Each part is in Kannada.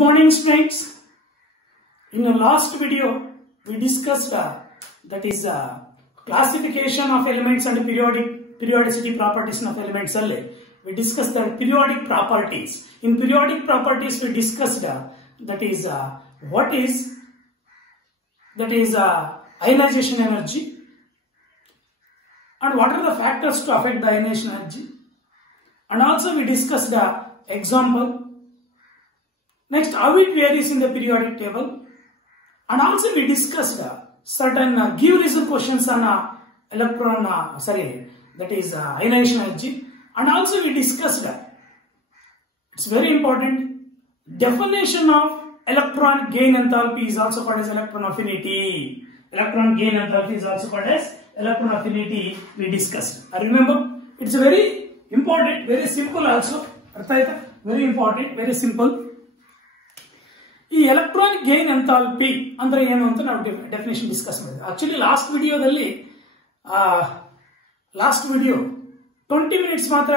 morning, students. In the last video, we discussed classification of elements and periodicity properties of elements. We discussed the periodic properties. In periodic properties, we discussed what is ionization energy and what are the factors to affect the ionization energy. And also we discussed the example. Next, how it varies in the periodic table. And also we discussed certain give reason questions on ionization energy. And also we discussed, it's very important, definition of electron gain enthalpy is also called as electron affinity. Electron gain enthalpy is also called as electron affinity we discussed. Remember, it's very important, very simple also. Very important, very simple. ಈ ಎಲೆಕ್ಟ್ರಾನ್ ಗೇನ್ ಎಂಥಾಲ್ಪಿ ಅಂದ್ರೆ ಏನು ಅಂತ ನಾವು ಡೆಫಿನೇಷನ್ ಡಿಸ್ಕಸ್ ಮಾಡಿದ್ವಿ. ಆಕ್ಚುಲಿ ಲಾಸ್ಟ್ ವಿಡಿಯೋ 20 ಮಿನಿಟ್ಸ್ ಮಾತ್ರ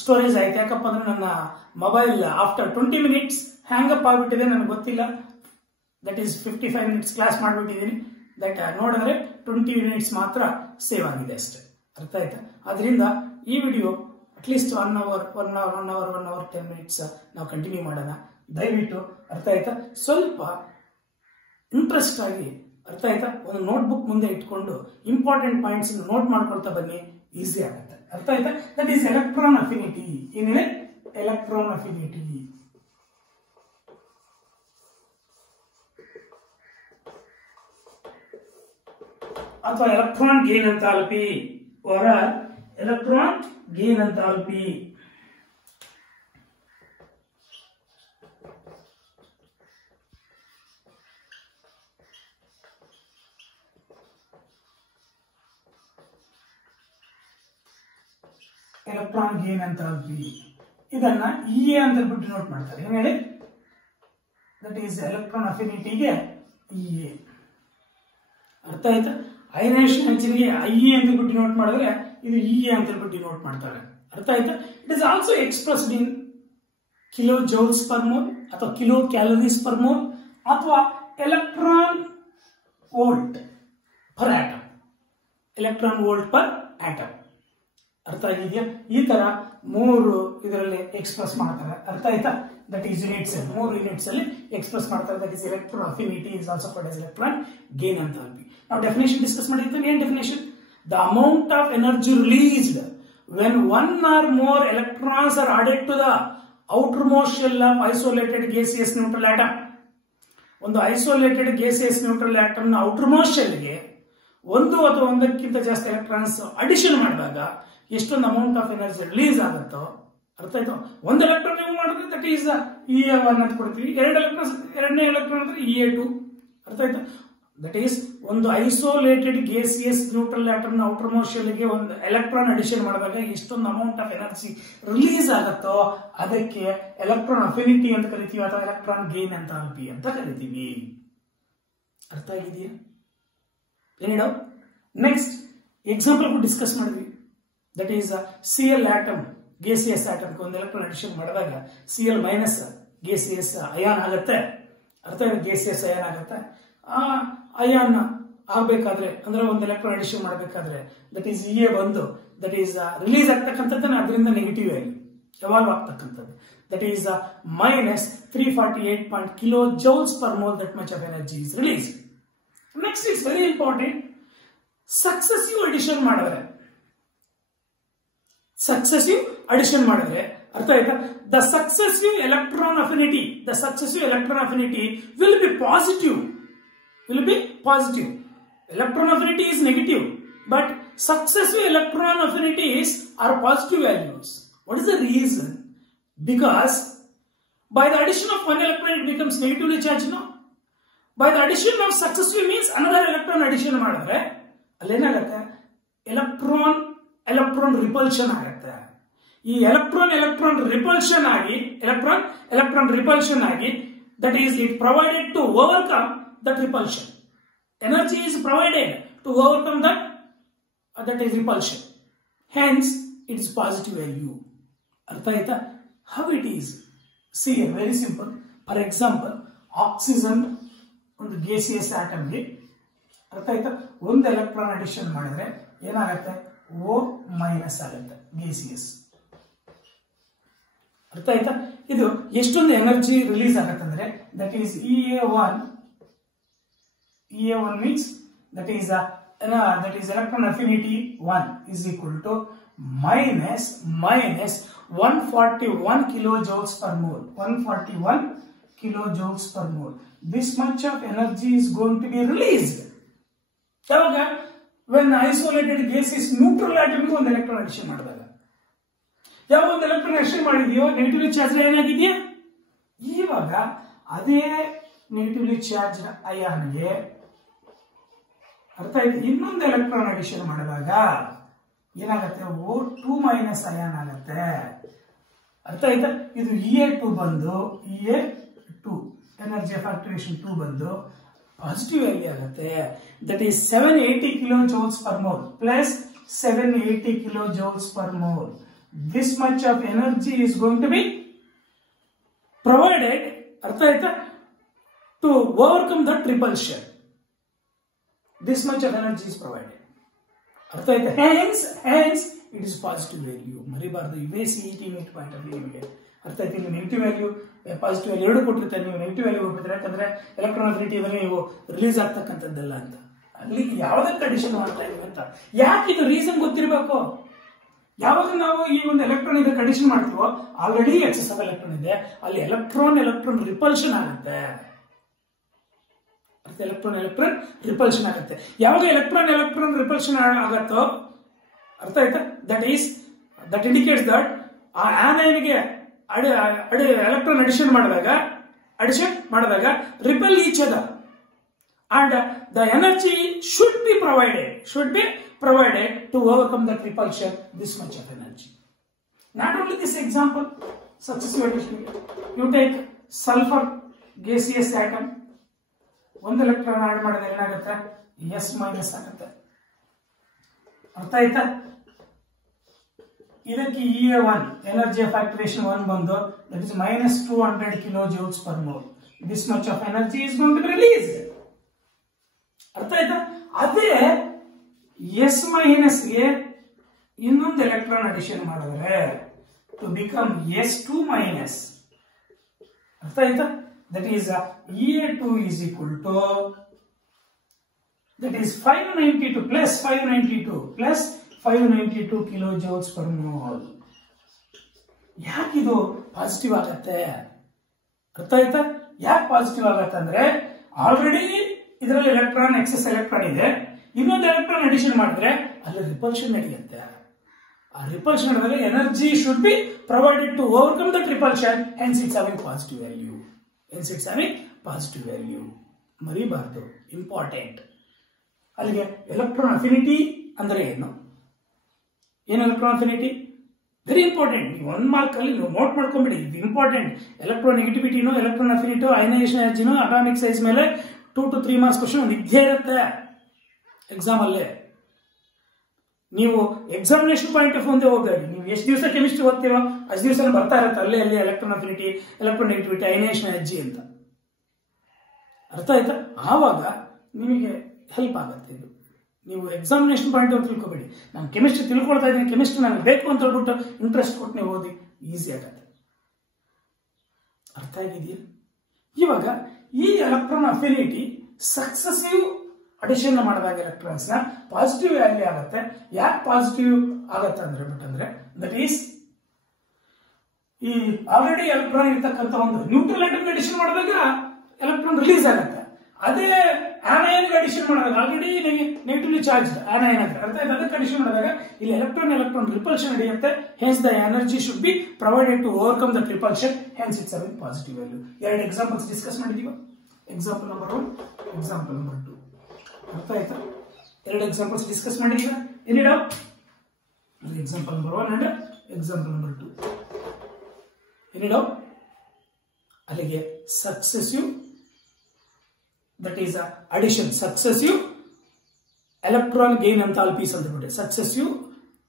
ಸ್ಟೋರೇಜ್ ಆಯ್ತು. ಯಾಕಪ್ಪ ಅಂದ್ರೆ ನನ್ನ mobile after 20 minutes hang up ಆಗ್ಬಿಟ್ಟಿದೆ, ನನಗೆ ಗೊತ್ತಿಲ್ಲ. ದಟ್ ಈಸ್ 55 ಮಿನಿಟ್ಸ್ ಕ್ಲಾಸ್ ಮಾಡ್ಬಿಟ್ಟಿದ್ದೀನಿ. ದಟ್ ನೋಡಿದ್ರೆ 20 ಮಿನಿಟ್ಸ್ ಮಾತ್ರ ಸೇವ್ ಆಗಿದೆ ಅಷ್ಟೇ. ಅರ್ಥ ಆಯ್ತಾ? ಅದರಿಂದ ಈ ವಿಡಿಯೋ ಅಟ್ಲೀಸ್ಟ್ 1 ಅವರ್ 10 ಮಿನಿಟ್ಸ್ ನಾವು ಕಂಟಿನ್ಯೂ ಮಾಡೋಣ. ದಯವಿಟ್ಟು ಅರ್ಥ ಆಯ್ತಾ, ಸ್ವಲ್ಪ ಇಂಟ್ರೆಸ್ಟ್ ಆಗಿ ಅರ್ಥ ಆಯ್ತಾ, ಒಂದು ನೋಟ್ಬುಕ್ ಮುಂದೆ ಇಟ್ಕೊಂಡು ಇಂಪಾರ್ಟೆಂಟ್ ಪಾಯಿಂಟ್ಸ್ ನೋಟ್ ಮಾಡ್ಕೊಳ್ತಾ ಬನ್ನಿ, ಈಸಿ ಆಗುತ್ತೆ. ಅರ್ಥ ಆಯ್ತಾ? That is electron affinity. ಏನಿದೆ? Electron affinity. ಅಥವಾ electron gain enthalpy or electron gain enthalpy. Electron gain enthalpy ಇದನ್ನ ಇಎ ಅಂತ ಬಿಟ್ಟು ನೋಟ್ ಮಾಡ್ತಾರೆ. ಏನ್ ಹೇಳಿ? ದಟ್ ಈಸ್ ಎಲೆಕ್ಟ್ರಾನ್ ಅಫಿನಿಟಿಗೆ ಇಎ. ಅರ್ಥ ಆಯ್ತಾ? ಅಯನೈಸೇಷನ್ ಎನರ್ಜಿಗೆ ಐಎ ಅಂತ ಬಿಟ್ಟು ನೋಟ್ ಮಾಡಿದ್ರೆ ಇದು ಇಎ ಅಂತ ಬಿಟ್ಟು ನೋಟ್ ಮಾಡ್ತಾರೆ. ಅರ್ಥ ಆಯ್ತಾ? It is also expressed in kilo joules per mole ಅಥವಾ ಕಿಲೋ ಕ್ಯಾಲೋರೀಸ್ ಪರ್ ಮೋಲ್ ಅಥವಾ electron volt per atom. Electron volt per atom. ಅರ್ಥ ಆಗಿದೆಯಾ? ಈ ತರ 3 ಇದರಲ್ಲಿ ಎಕ್ಸ್ಪ್ರೆಸ್ ಮಾಡ್ತಾರೆ. ಅರ್ಥ ಆಯ್ತಾ? ದಟ್ ಈಸ್ ಯೂನಿಟ್ಸ್, 3 ಯೂನಿಟ್ಸ್ ಅಲ್ಲಿ ಎಕ್ಸ್ಪ್ರೆಸ್ ಮಾಡ್ತಾರೆ. That is electron affinity is also called as electron gain enthalpy. ನಾವು ಡೆಫಿನೇಷನ್ ಡಿಸ್ಕಸ್ ಮಾಡಿದ್ವಿ. ಏನ್ definition? The amount of energy released when 1 or more electrons are added to the outermost shell of isolated gaseous neutral atom. ಒಂದು ಐಸೋಲೇಟೆಡ್ gaseous neutral atom ನ ಔಟರ್ಮೋಸ್ಟ್ ಶೆಲ್ ಗೆ 1 ಅಥವಾ 1ಕ್ಕಿಂತ ಜಾಸ್ತಿ ಎಲೆಕ್ಟ್ರಾನ್ಸ್ ಅಡಿಷನ್ ಮಾಡಿದಾಗ ಎಷ್ಟೊಂದು ಅಮೌಂಟ್ ಆಫ್ ಎನರ್ಜಿ ರಿಲೀಸ್ ಆಗುತ್ತೋ. ಅರ್ಥ ಆಯ್ತು? 1 ಎಲೆಕ್ಟ್ರಾನ್ ನೀವು ಮಾಡಿದ್ರೆ ದಟ್ ಈಸ್ EA1 ಅಂತ ಕೊಡ್ತೀವಿ. 2 ಎಲೆಕ್ಟ್ರಾನ್, ಎರಡನೇ ಎಲೆಕ್ಟ್ರಾನ್ ಅಂದ್ರೆ EA2. ಅರ್ಥ ಆಯ್ತಾ? ದಟ್ ಈಸ್ ಒಂದು ಐಸೋಲೇಟೆಡ್ ಗೇಸಿಯಸ್ ನ್ಯೂಟ್ರಲ್ ಆಟಮ್ ನ ಔಟರ್ಮೋಸ್ಟ್ ಶೆಲ್ ಗೆ 1 ಎಲೆಕ್ಟ್ರಾನ್ ಅಡಿಷನ್ ಮಾಡಿದಾಗ ಎಷ್ಟೊಂದು ಅಮೌಂಟ್ ಆಫ್ ಎನರ್ಜಿ ರಿಲೀಸ್ ಆಗುತ್ತೋ ಅದಕ್ಕೆ ಎಲೆಕ್ಟ್ರಾನ್ ಅಫಿನಿಟಿ ಅಂತ ಕರಿತೀವಿ ಅಥವಾ ಎಲೆಕ್ಟ್ರಾನ್ ಗೇನ್ ಎಂಥಾಲ್ಪಿ ಅಂತ ಕರಿತೀವಿ. ಅರ್ಥ ಆಗಿದೆಯಾ? ಏನಿಡೋ ನೆಕ್ಸ್ಟ್ ಎಕ್ಸಾಂಪಲ್ ಡಿಸ್ಕಸ್ ಮಾಡಿದ್ವಿ. That is Cl atom, gaseous atom 1 electron addition ಮಾಡಿದಾಗ Cl ಮೈನಸ್ ಗೇಸಿಯಸ್ ಅಯಾನ್ ಆಗುತ್ತೆ. ಅರ್ಥ ಆಯ್ತು? ಗೇಸಿಯಸ್ ಅಯಾನ್ ಆಗುತ್ತೆ. ಆ ಅಯಾನ್ ಆಗ್ಬೇಕಾದ್ರೆ ಅಂದ್ರೆ 1 ಎಲೆಕ್ಟ್ರಾನ್ ಅಡಿಷನ್ ಮಾಡಬೇಕಾದ್ರೆ ದಟ್ ಈಸ್ EA ಬಂದು ದಟ್ ಈಸ್ ರಿಲೀಸ್ ಆಗ್ತಕ್ಕಂಥದ್ದನ್ನ ಅದರಿಂದ ನೆಗೆಟಿವ್ ಆಗಿ ಎವಾಲ್ವ್ ಆಗ್ತಕ್ಕಂಥದ್ದು. That is minus 348 kilo joules per mole. That much of energy is release. Next it's very important, successive addition ಮಾಡಿದ್ರೆ ಅರ್ಥ ಆಯ್ತಾ? The successive electron affinity will be positive. Electron affinity is negative, but successive electron affinities are positive values. What is the reason? Because by the addition of 1 electron it becomes negatively charged. No, by the addition of successive means another electron addition ಮಾಡಿದ್ರೆ ಅಲ್ಲೇನಾಗುತ್ತೆ? ಎಲೆಕ್ಟ್ರಾನ್ ರಿಪಲ್ಷನ್ ಆಗುತ್ತೆ. ಈ ಎಲೆಕ್ಟ್ರಾನ್ ರಿಪಲ್ಷನ್ ಆಗಿ that is it provided to overcome that repulsion. Energy is provided to overcome that is repulsion. Hence it is positive value. Artha aita? How it is? See, very simple. For example oxygen ಒಂದು ಗೇಸಿಯಸ್ ಆಟಮ್ಗೆ ಅರ್ಥ ಆಯ್ತಾ, ಒಂದು ಎಲೆಕ್ಟ್ರಾನ್ ಅಡಿಷನ್ ಮಾಡಿದ್ರೆ ಏನಾಗುತ್ತೆ, O ಮೈನಸ್ ಆಗುತ್ತೆ ಗೇಸಿಯಸ್. ಅರ್ಥ ಆಯ್ತಾ. ಇದು ಎಷ್ಟೊಂದು ಎನರ್ಜಿ ರಿಲೀಸ್ ಆಗತ್ತಂದ್ರೆ that is EA1 means that is electron affinity 1 is equal to minus 141 kilojoules per mole. 141 kilojoules per mole. This much of energy is going to be released. ಯಾವಾಗ when isolated gas is neutral atom ಗೆ ಒಂದು ಎಲೆಕ್ಟ್ರಾನ್ ಅಡಿಷನ್ ಮಾಡಿದಾಗ, ಯಾವ ಒಂದು ಎಲೆಕ್ಟ್ರಾನ್ ಅಡಿಷನ್ ಮಾಡಿದೆಯೋ ನೆಗೆಟಿವ್ಲಿ ಚಾರ್ಜ್ ಏನಾಗಿದೆಯಾ, ಇವಾಗ ಅದೇ ನೆಗೆಟಿವ್ಲಿ ಚಾರ್ಜ್ ಅಯಾನ್ಗೆ ಅರ್ಥ ಆಯ್ತು ಇನ್ನೊಂದು ಎಲೆಕ್ಟ್ರಾನ್ ಅಡಿಷನ್ ಮಾಡಿದಾಗ ಏನಾಗುತ್ತೆ, O2 ಮೈನಸ್ ಅಯಾನ್ ಆಗುತ್ತೆ. ಅರ್ಥ ಆಯ್ತಾ. ಇದು EA2 ಬಂದು EA2 ಎನರ್ಜಿ ಆಫ್ ಆಕ್ಟಿವೇಶನ್ 2 ಬಂದು ಪಾಸಿಟಿವ್ ವ್ಯಾಲ್ಯೂ ಆಗುತ್ತೆ. That is 780 kilojoules per mole plus 780 kilojoules per mole. This much of energy is going to be provided, ಅರ್ಥ ಆಯ್ತಾ, to overcome the repulsion. This much of energy is provided. ಅರ್ಥ ಆಯ್ತಾ. hence it is positive value. ಮರಿಬಾರ್ದು, ಇವೇ CET NEET point of view. ಅರ್ಥ ಆಯ್ತು. ಇಲ್ಲಿ ನೆಗೆಟಿವ್ ವ್ಯಾಲ್ಯೂ ಪಾಸಿಟಿವ್ ವ್ಯಾಲ್ಯೂ ಎರಡು ಕೊಟ್ಟಿರ್ತಾರೆ. ನೀವು ನೆಗೆಟಿವ್ ವ್ಯಾಲ್ಯೂ ಹೋಗ್ಬಿಟ್ರೆ ಯಾಕಂದ್ರೆ ಎಲೆಕ್ಟ್ರಾನ್ ಅಫಿನಿಟಿ ಇವಾಗ ನೀವು ರಿಲೀಸ್ ಆಗ್ತಕ್ಕಂಥದ್ದಲ್ಲ ಅಂತ, ಅಲ್ಲಿ ಯಾವುದಕ್ಕೆ ಅಡಿಷನ್ ಮಾಡ್ತಾ ಇದೀವಿ ಅಂತ. ಯಾಕೆ ಇದು ರೀಸನ್ ಗೊತ್ತಿರಬೇಕು. ಯಾವಾಗ ನಾವು ಈ ಒಂದು ಎಲೆಕ್ಟ್ರಾನ್ ಇದಕ್ಕೆ ಅಡಿಷನ್ ಮಾಡ್ತೀವೋ ಆಲ್ರೆಡಿ ಎಕ್ಸೆಸ್ ಆಫ್ ಎಲೆಕ್ಟ್ರಾನ್ ಇದೆ, ಅಲ್ಲಿ ಎಲೆಕ್ಟ್ರಾನ್ ರಿಪಲ್ಷನ್ ಆಗುತ್ತೆ. ಎಲೆಕ್ಟ್ರಾನ್ ರಿಪಲ್ಷನ್ ಆಗುತ್ತೆ. ಯಾವಾಗ ಎಲೆಕ್ಟ್ರಾನ್ ರಿಪಲ್ಷನ್ ಆಗತ್ತೋ ಅರ್ಥ ಆಯ್ತಾ, ದಟ್ ಇಂಡಿಕೇಟ್ಸ್ ದಟ್ ಆ ಆನೈನ್ಗೆ ಎಲೆಕ್ಟ್ರಾನ್ ಅಡಿಷನ್ ಮಾಡಿದಾಗ repel each other and the energy should be provided to overcome that repulsion. This much of energy. Not only this example, successive addition. You take sulfur gaseous atom, ಒಂದು ಎಲೆಕ್ಟ್ರಾನ್ ಆಡ್ ಮಾಡಿದ್ರೆ ಏನಾಗುತ್ತೆ, S ಮೈನಸ್ ಆಗುತ್ತೆ. ಅರ್ಥ ಆಯ್ತಾ. ಇದಕ್ಕೆ EA1 ಎನರ್ಜಿ ಆಫ್ ಆಕ್ಟಿವೇಶನ್ 1 ಬಂದು that is minus 200 kilojoules per mole. This much of energy is going to be released. ಅರ್ಥ ಆಯ್ತಾ. ಅದೇ S ಮೈನಸ್ ಗೆ ಇನ್ನೊಂದು ಎಲೆಕ್ಟ್ರಾನ್ ಅಡಿಷನ್ ಮಾಡಿದ್ರೆ ಟು ಬಿಕಮ್ S2 ಮೈನಸ್. ಅರ್ಥ ಆಯ್ತಾ. That is EA2 is equal to that is 592 plus 592 kilojoules per mole. ಯಾಕಿದು positive ಆಗತ್ತೆ, ಅರ್ಥ ಆಯ್ತಾ. ಯಾಕೆ ಪಾಸಿಟಿವ್ ಆಗತ್ತೆ ಅಂದ್ರೆ ಆಲ್ರೆಡಿ ಇದರಲ್ಲಿ ಎಕ್ಸೆಸ್ ಎಲೆಕ್ಟ್ರಾನ್ ಇದೆ, ಇನ್ನೊಂದು ಎಲೆಕ್ಟ್ರಾನ್ ಅಡಿಷನ್ ಮಾಡಿದ್ರೆ ಅಲ್ಲಿ ರಿಪಲ್ಷನ್ ನಡೆಯುತ್ತೆ. ಆ ರಿಪಲ್ಷನ್ ನಡೆದಾಗ energy should be provided to overcome that repulsion. Hence it's having positive value. ಮರಿಬಾರ್ದು, ಇಂಪಾರ್ಟೆಂಟ್. ಅಲ್ಲಿಗೆ ಎಲೆಕ್ಟ್ರಾನ್ ಅಫಿನಿಟಿ ಅಂದ್ರೆ ಏನು ಎಲೆಕ್ಟ್ರಾನ್ ಅಫಿನಿಟಿ ವೆರಿ ಇಂಪಾರ್ಟೆಂಟ್. ನೀವು 1 ಮಾರ್ಕ್ ಅಲ್ಲಿ ನೀವು ನೋಟ್ ಮಾಡ್ಕೊಂಡ್ಬಿಡಿ, ಇದು ಇಂಪಾರ್ಟೆಂಟ್. ಎಲೆಕ್ಟ್ರಾನ್ ನೆಗೆಟಿವಿಟಿನೋ ಎಲೆಕ್ಟ್ರಾನ್ ಅಫಿನಿಟಿನೋ ಅಯನೈಸೇಷನ್ ಎನರ್ಜಿನೋ ಅಟಾಮಿಕ್ ಸೈಜ್ ಮೇಲೆ 2 to 3 ಮಾರ್ಕ್ಸ್ ಕ್ವಶನ್ ಇದ್ದೇ ಇರುತ್ತೆ ಎಕ್ಸಾಮ್ ಅಲ್ಲೇ. ನೀವು ಎಕ್ಸಾಮಿನೇಷನ್ ಪಾಯಿಂಟ್ ಆಫ್ ಒಂದೇ ಹೋಗ್ಬೇಡಿ. ನೀವು ಎಷ್ಟು ದಿವಸ ಕೆಮಿಸ್ಟ್ರಿ ಓದ್ತೀರೋ ಅಷ್ಟು ದಿವಸ ಬರ್ತಾ ಇರುತ್ತೆ ಅಲ್ಲಿ electron affinity, electron negativity, ionisation energy ಅಂತ. ಅರ್ಥ ಆಯ್ತಾ. ಆವಾಗ ನಿಮಗೆ ಹೆಲ್ಪ್ ಆಗುತ್ತೆ ಇದು. ನೀವು ಎಕ್ಸಾಮಿನೇಷನ್ ಪಾಯಿಂಟ್ ಆಫ್ ತಿಳ್ಕೊಬೇಡಿ, ನಾನು ಕೆಮಿಸ್ಟ್ರಿ ತಿಳ್ಕೊಳ್ತಾ ಇದ್ದೀನಿ, ಕೆಮಿಸ್ಟ್ರಿ ನನಗೆ ಬೇಕು ಅಂತ ಹೇಳ್ಬಿಟ್ಟು ಇಂಟ್ರೆಸ್ಟ್ ಕೊಟ್ಟು ನೀವು ಓದಿ, ಈಸಿ ಆಗತ್ತೆ. ಅರ್ಥ ಆಗಿದೆಯಾ. ಇವಾಗ ಈ ಎಲೆಕ್ಟ್ರಾನ್ ಅಫಿನಿಟಿ ಸಕ್ಸೆಸಿವ್ ಅಡಿಷನ್ ಮಾಡಿದಾಗ ಎಲೆಕ್ಟ್ರಾನ್ಸ್ ನ ಪಾಸಿಟಿವ್ ವ್ಯಾಲ್ಯೂ ಆಗುತ್ತೆ. ಯಾಕೆ ಪಾಸಿಟಿವ್ ಆಗತ್ತೆ ಅಂದ್ರೆ ದಟ್ ಈಸ್ ಈ ಆಲ್ರೆಡಿ ಎಲೆಕ್ಟ್ರಾನ್ ಇರ್ತಕ್ಕಂಥ ಒಂದು ನ್ಯೂಟ್ರಲ್ ಆಟಮ್ ಅಡಿಷನ್ ಮಾಡಿದಾಗ ಎಲೆಕ್ಟ್ರಾನ್ ರಿಲೀಸ್ ಆಗುತ್ತೆ. ಅದೇ ಆನಯನ್ ಅಡಿಷನ್ ಮಾಡಿದಾಗ ಆಲ್ರೆಡಿ ನೆಗೆಟಿವ್ಲಿ ಚಾರ್ಜ್ ಆನಯನ್ ಆಗುತ್ತೆ. ಅರ್ಥ ಆಯ್ತು. ಅದಕ್ಕೆ ಅಡಿಷನ್ ಮಾಡಿದಾಗ ಇಲ್ಲಿ ಎಲೆಕ್ಟ್ರಾನ್ ರಿಪಲ್ಷನ್ ನಡೆಯುತ್ತೆ. Hence the energy should be provided to overcome that repulsion. Hence it's having positive value. 2 examples discuss ಮಾಡಿದೀವಿ. Example number 1, example number 2. ಅರ್ಥ ಆಯ್ತಾ. 2 ಎಕ್ಸಾಂಪಲ್ಸ್ ಡಿಸ್ಕಸ್ ಮಾಡಿದೀವಿ. Any doubt? Example number 1 and example number 2. Any doubt? ಅಲ್ಲಿಗೆ successive that is addition, successive electron gain enthalpies ಅಂತ ಬಿಟ್ಟೆ. ಸಕ್ಸೆಸಿವ್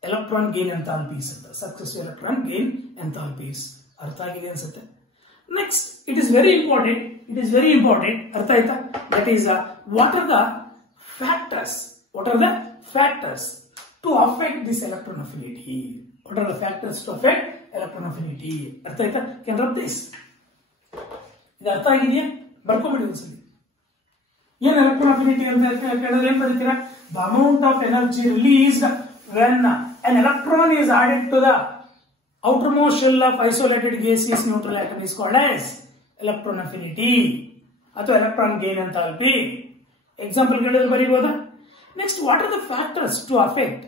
ಎಲೆಕ್ಟ್ರಾನ್ ಗೇನ್ ಎಂಥಾಲ್ಪೀಸ್ ಅಂತ. Successive electron gain enthalpies. ಅರ್ಥ ಆಗಿದೆ ಅನ್ಸುತ್ತೆ. Next, it is very important. Artha aita? That is, what are the factors? What are the factors to affect this electron affinity? What are the factors to affect electron affinity? Artha aita? Can rub this? ಇದು ಅರ್ಥ ಆಗಿದೆಯಾ? ಬರ್ಕೊಂಬಿಡಿ ಒಂದ್ಸಲಿ. ಏನು electron affinity ಅಂತ ಕೇಳಿದ್ರೆ ಏನ್ ಬರೀತೀರಾ? The amount of energy released when an electron is added to the outermost shell of isolated gaseous neutral atom is called as electron affinity ಅಥವಾ electron gain enthalpy. Example ಕೇಳಿದ್ರೆ ಬರೀಬಹುದಾ? Next, what are the factors to affect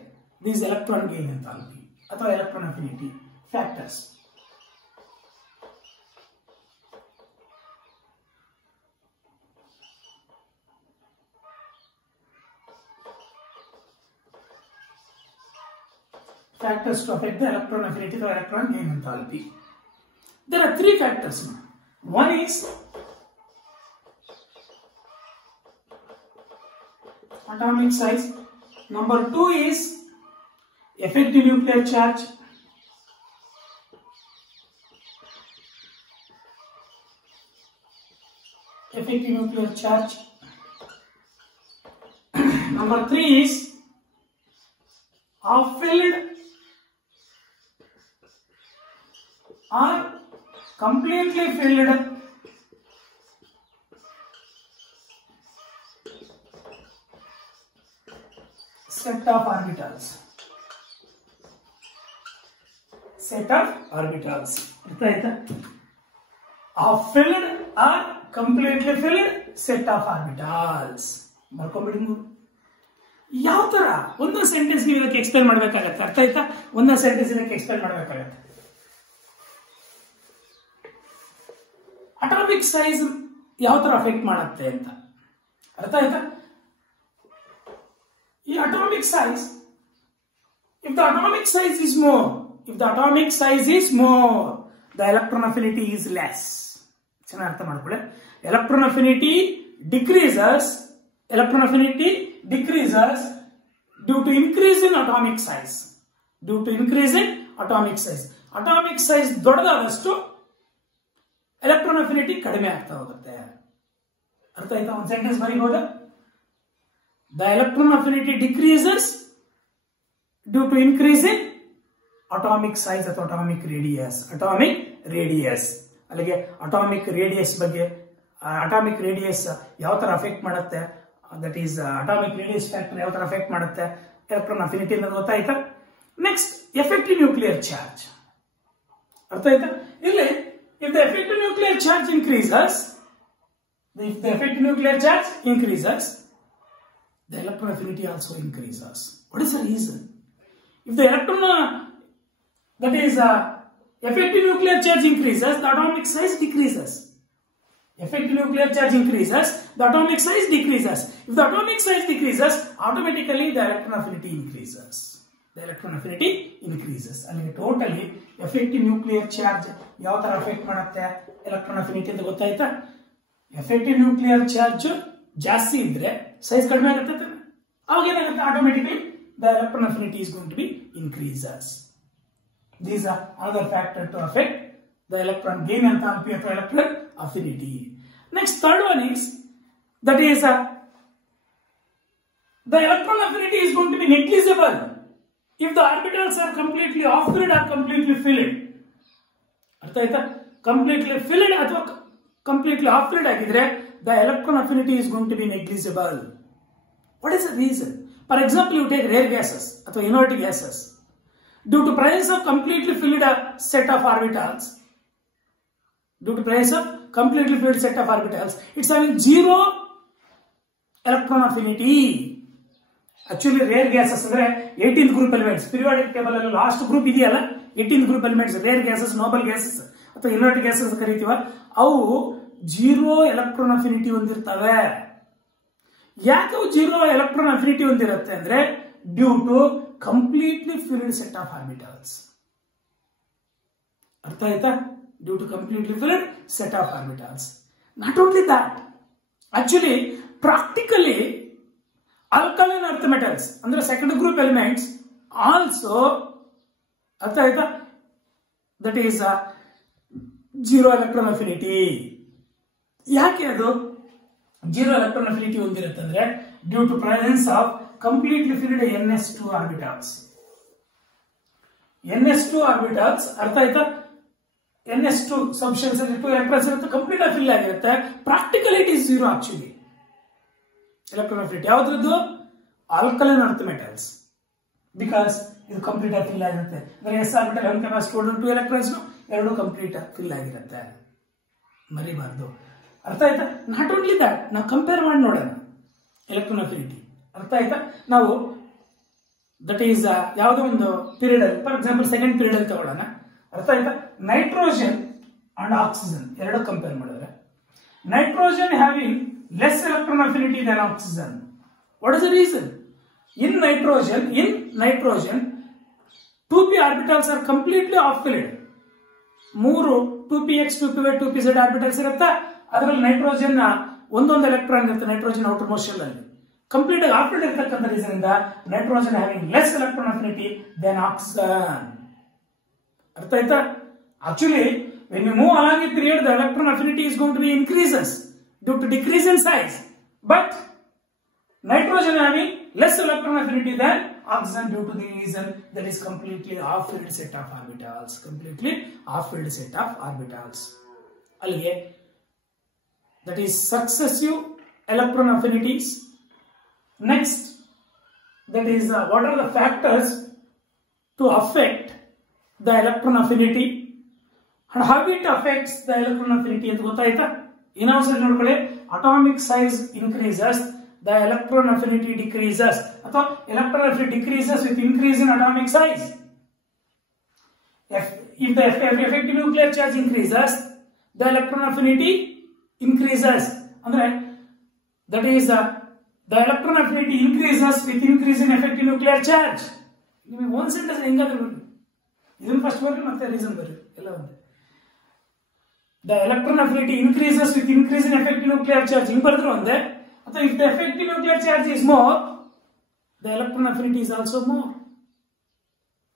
this electron gain enthalpy ಅಥವಾ electron affinity factors? Factors to affect the electron affinity or electron gain enthalpy. There are three factors. One is atomic size. Number two is effective nuclear charge. Effective nuclear charge. Number three is half-filled or completely filled set of orbitals. Set of orbitals. Half-filled or completely filled set of orbitals. ಬರ್ಕೊಂಬಿಡಿ ನೀವು. ಯಾವ ತರ ಒಂದೊಂದು ಸೆಂಟೆನ್ಸ್ ನೀವು ಇದಕ್ಕೆ ಎಕ್ಸ್ಪ್ಲೇನ್ ಮಾಡಬೇಕಾಗತ್ತೆ. ಅರ್ಥ ಆಯ್ತಾ? ಒಂದೊಂದು ಸೆಂಟೆನ್ಸ್ ಇದಕ್ಕೆ ಎಕ್ಸ್ಪ್ಲೇನ್ ಮಾಡಬೇಕಾಗತ್ತೆ. ಅಟಾಮಿಕ್ ಸೈಜ್ ಯಾವ ತರ ಅಫೆಕ್ಟ್ ಮಾಡುತ್ತೆ ಅಂತ ಅರ್ಥ ಆಯ್ತಾ? ಈ atomic size, if the atomic size is more, the electron affinity is less. ಚೆನ್ನಾಗಿ ಅರ್ಥ ಮಾಡ್ಕೊಳ್ಳಿ. electron affinity decreases due to increase in atomic size. Atomic size ದೊಡ್ಡದಾದಷ್ಟು ಎಲೆಕ್ಟ್ರಾನ್ ಅಫಿನಿಟಿ ಕಡಿಮೆ ಆಗ್ತಾ ಹೋಗುತ್ತೆ. ಅರ್ಥ ಆಯ್ತಾ? ಒಂದು ಸೆಂಟೆನ್ಸ್ ಬರೀಬಹುದು. The electron affinity decreases due to increase in atomic size ಅಥವಾ ಅಟಾಮಿಕ್ ರೇಡಿಯಸ್. ಅಲ್ಲಿಗೆ ಅಟಾಮಿಕ್ ರೇಡಿಯಸ್ ಬಗ್ಗೆ, ಅಟಾಮಿಕ್ ರೇಡಿಯಸ್ ಯಾವ ತರ ಅಫೆಕ್ಟ್ ಮಾಡುತ್ತೆ, that is atomic radius factor ಯಾವ ತರ ಅಫೆಕ್ಟ್ ಮಾಡುತ್ತೆ ಎಲೆಕ್ಟ್ರಾನ್ ಅಫಿನಿಟಿ ಅನ್ನೋದು ಗೊತ್ತಾಯ್ತಾ? Next, effective nuclear charge. ಅರ್ಥ ಆಯ್ತಾ? ಇಲ್ಲಿ if the effective nuclear charge increases, the electron affinity also increases. What is the reason? If the electron effective nuclear charge increases, the atomic size decreases. Effective nuclear charge increases, the atomic size decreases. If the atomic size decreases, automatically the electron affinity increases. ಅಲ್ಲಿಗೆ ಟೋಟಲಿ ಎಫೆಕ್ಟಿವ್ ನ್ಯೂಕ್ಲಿಯರ್ ಚಾರ್ಜ್ ಯಾವ ತರ ಅಫೆಕ್ಟ್ ಮಾಡುತ್ತೆ ಎಲೆಕ್ಟ್ರಾನ್ ಅಫಿನಿಟಿ ಅಂತ ಗೊತ್ತಾಯ್ತಾ? ಎಫೆಕ್ಟಿವ್ ನ್ಯೂಕ್ಲಿಯರ್ ಚಾರ್ಜ್ ಜಾಸ್ತಿ ಇದ್ರೆ ಸೈಜ್ ಕಡಿಮೆ ಆಗುತ್ತೆ. ಅವಾಗ ಏನಾಗುತ್ತೆ? Automatically the electron affinity is going to be increases. These are another factor to affect the electron gain enthalpy ಅಥವಾ electron affinity. Next, third one is that is the electron affinity is going to be negligible if the orbitals are completely off-filled or completely filled. ಅರ್ಥ ಆಯ್ತಾ? completely filled ಅಥವಾ completely off-filled ಆಗಿದ್ರೆ the electron affinity is going to be negligible. What is the reason? For example, you take rare gases ಅಥವಾ inert gases. Due to presence of completely filled set of orbitals, it's having zero electron affinity. Actually, rare gases ಅಂದ್ರೆ 18th group elements. Periodic table ಅಲ್ಲಿ ಲಾಸ್ಟ್ ಗ್ರೂಪ್ ಇದೆಯಲ್ಲ, 18th group elements, rare gases, noble gases ಅಥವಾ inert gases ಕರೀತೀವ, ಅವು ಜೀರೋ ಎಲೆಕ್ಟ್ರಾನ್ ಅಫಿನಿಟಿ ಹೊಂದಿರ್ತವೆ. ಯಾಕೆ ಅವು ಜೀರೋ ಎಲೆಕ್ಟ್ರಾನ್ ಅಫಿನಿಟಿ ಹೊಂದಿರುತ್ತೆ ಅಂದ್ರೆ due to completely filled set of orbitals. ಅರ್ಥ ಆಯ್ತಾ? Due to completely filled set of orbitals. Not only that, actually practically alkaline earth metals ಅಂದ್ರೆ second group elements also, ಅರ್ಥ ಆಯ್ತಾ? that is 0 electron affinity. ಯಾಕೆ ಅದು 0 electron affinity ಹೊಂದಿರುತ್ತೆ ಅಂದ್ರೆ due to presence of completely filled ns2 orbitals. ns2 orbitals ಅರ್ಥ ಆಯ್ತಾ? ns2 ಸಬ್ಸ್ಟೆನ್ಸ್ ಅಲ್ಲಿ 2 ಎಲೆಕ್ಟ್ರಾನ್ಸ್ ಇರುತ್ತೆ, ಕಂಪ್ಲೀಟ್ ಆಗಿ ಫಿಲ್ ಆಗಿರುತ್ತೆ. Practically it is 0 actually. Electron affinity ಯಾವ್ದ್ರದ್ದು? Alkaline earth metals. ಬಿಕಾಸ್ ಇದು ಕಂಪ್ಲೀಟ್ ಆಗಿ ಫಿಲ್ ಆಗಿರುತ್ತೆ. ಅಂದ್ರೆ s orbital one capacity 2 electrons ಎರಡು ಕಂಪ್ಲೀಟ್ ಆಗಿ ಫಿಲ್ ಆಗಿರುತ್ತೆ, ಮರಿಬಾರ್ದು. ಅರ್ಥ ಆಯ್ತಾ? ನಾಟ್ ಓನ್ಲಿ ದಟ್, ನಾವು ಕಂಪೇರ್ ಮಾಡಿ ನೋಡೋಣ ಎಲೆಕ್ಟ್ರಾನ್ ಅಫಿನಿಟಿ. ಅರ್ಥ ಆಯ್ತಾ? ನಾವು ದಟ್ ಈಸ್ ಯಾವುದೋ ಒಂದು ಪೀರಿಯಡ್ ಅಲ್ಲಿ, ಫಾರ್ ಎಕ್ಸಾಂಪಲ್ ಸೆಕೆಂಡ್ ಪೀರಿಯಡ್ ಅಲ್ಲಿ ತಗೊಳ್ಳೋಣ. ಅರ್ಥ ಆಯ್ತಾ? ನೈಟ್ರೋಜನ್ ಅಂಡ್ ಆಕ್ಸಿಜನ್ ಎರಡು ಕಂಪೇರ್ ಮಾಡಿದ್ರೆ, nitrogen having less electron affinity than oxygen. What is the reason? In nitrogen 2p orbitals are completely off-filled. 3 2px 2py 2pz orbitals ಇರುತ್ತೆ. ಅದರಲ್ಲಿ ನೈಟ್ರೋಜನ್ ಒಂದೊಂದು ಎಲೆಕ್ಟ್ರಾನ್ ಇರುತ್ತೆ. ನೈಟ್ರೋಜನ್ ಔಟರ್ ಮೋಸ್ಟ್ ಶೆಲ್ ಅಲ್ಲಿ ಕಂಪ್ಲೀಟ್ ಆಗಿ ಆಫ್ ಫಿಲ್ಡ್ ಇರತಕ್ಕಂಥ ರೀಸನ್ ಇಂದ nitrogen having less electron affinity then oxygen. ಅರ್ಥ ಆಯ್ತಾ? Actually when you move along a period, the electron affinity is going to be increases due to decrease in size, but nitrogen having less electron affinity than oxygen due to the reason that is completely off-filled set of orbitals. Completely off-filled set of orbitals. Allige that is successive electron affinities. Next, that is what are the factors to affect the electron affinity and how it affects the electron affinity ಅಂತ ಗೊತ್ತಾಯ್ತಾ? ಇನ್ನೊಂದ್ಸರಿ ನೋಡ್ಕೊಳ್ಳಿ. Atomic size increases, the electron affinity decreases, ಅಥವಾ electron affinity decreases with increase in atomic size. If the effective nuclear charge increases, the electron affinity increases. ಅಂದ್ರೆ that is the electron affinity increases with increase in effective nuclear charge. ನಿಮಗೆ ಒಂದು ಸೆಂಟೆನ್ಸ್ ಹೆಂಗಾದ್ರೂ ಬರಲಿ, ಇದನ್ನ ಫಸ್ಟ್ ಬರಲಿ ಮತ್ತೆ ರೀಸನ್ ಬರಲಿ, ಎಲ್ಲ ಒಂದು. The electron affinity increases with increase in effective nuclear charge. ಹಿಂಗ್ ಬರೆದ್ರು ಒಂದೇ. ಅಥವಾ if the effective nuclear charge is more, the electron affinity is also more.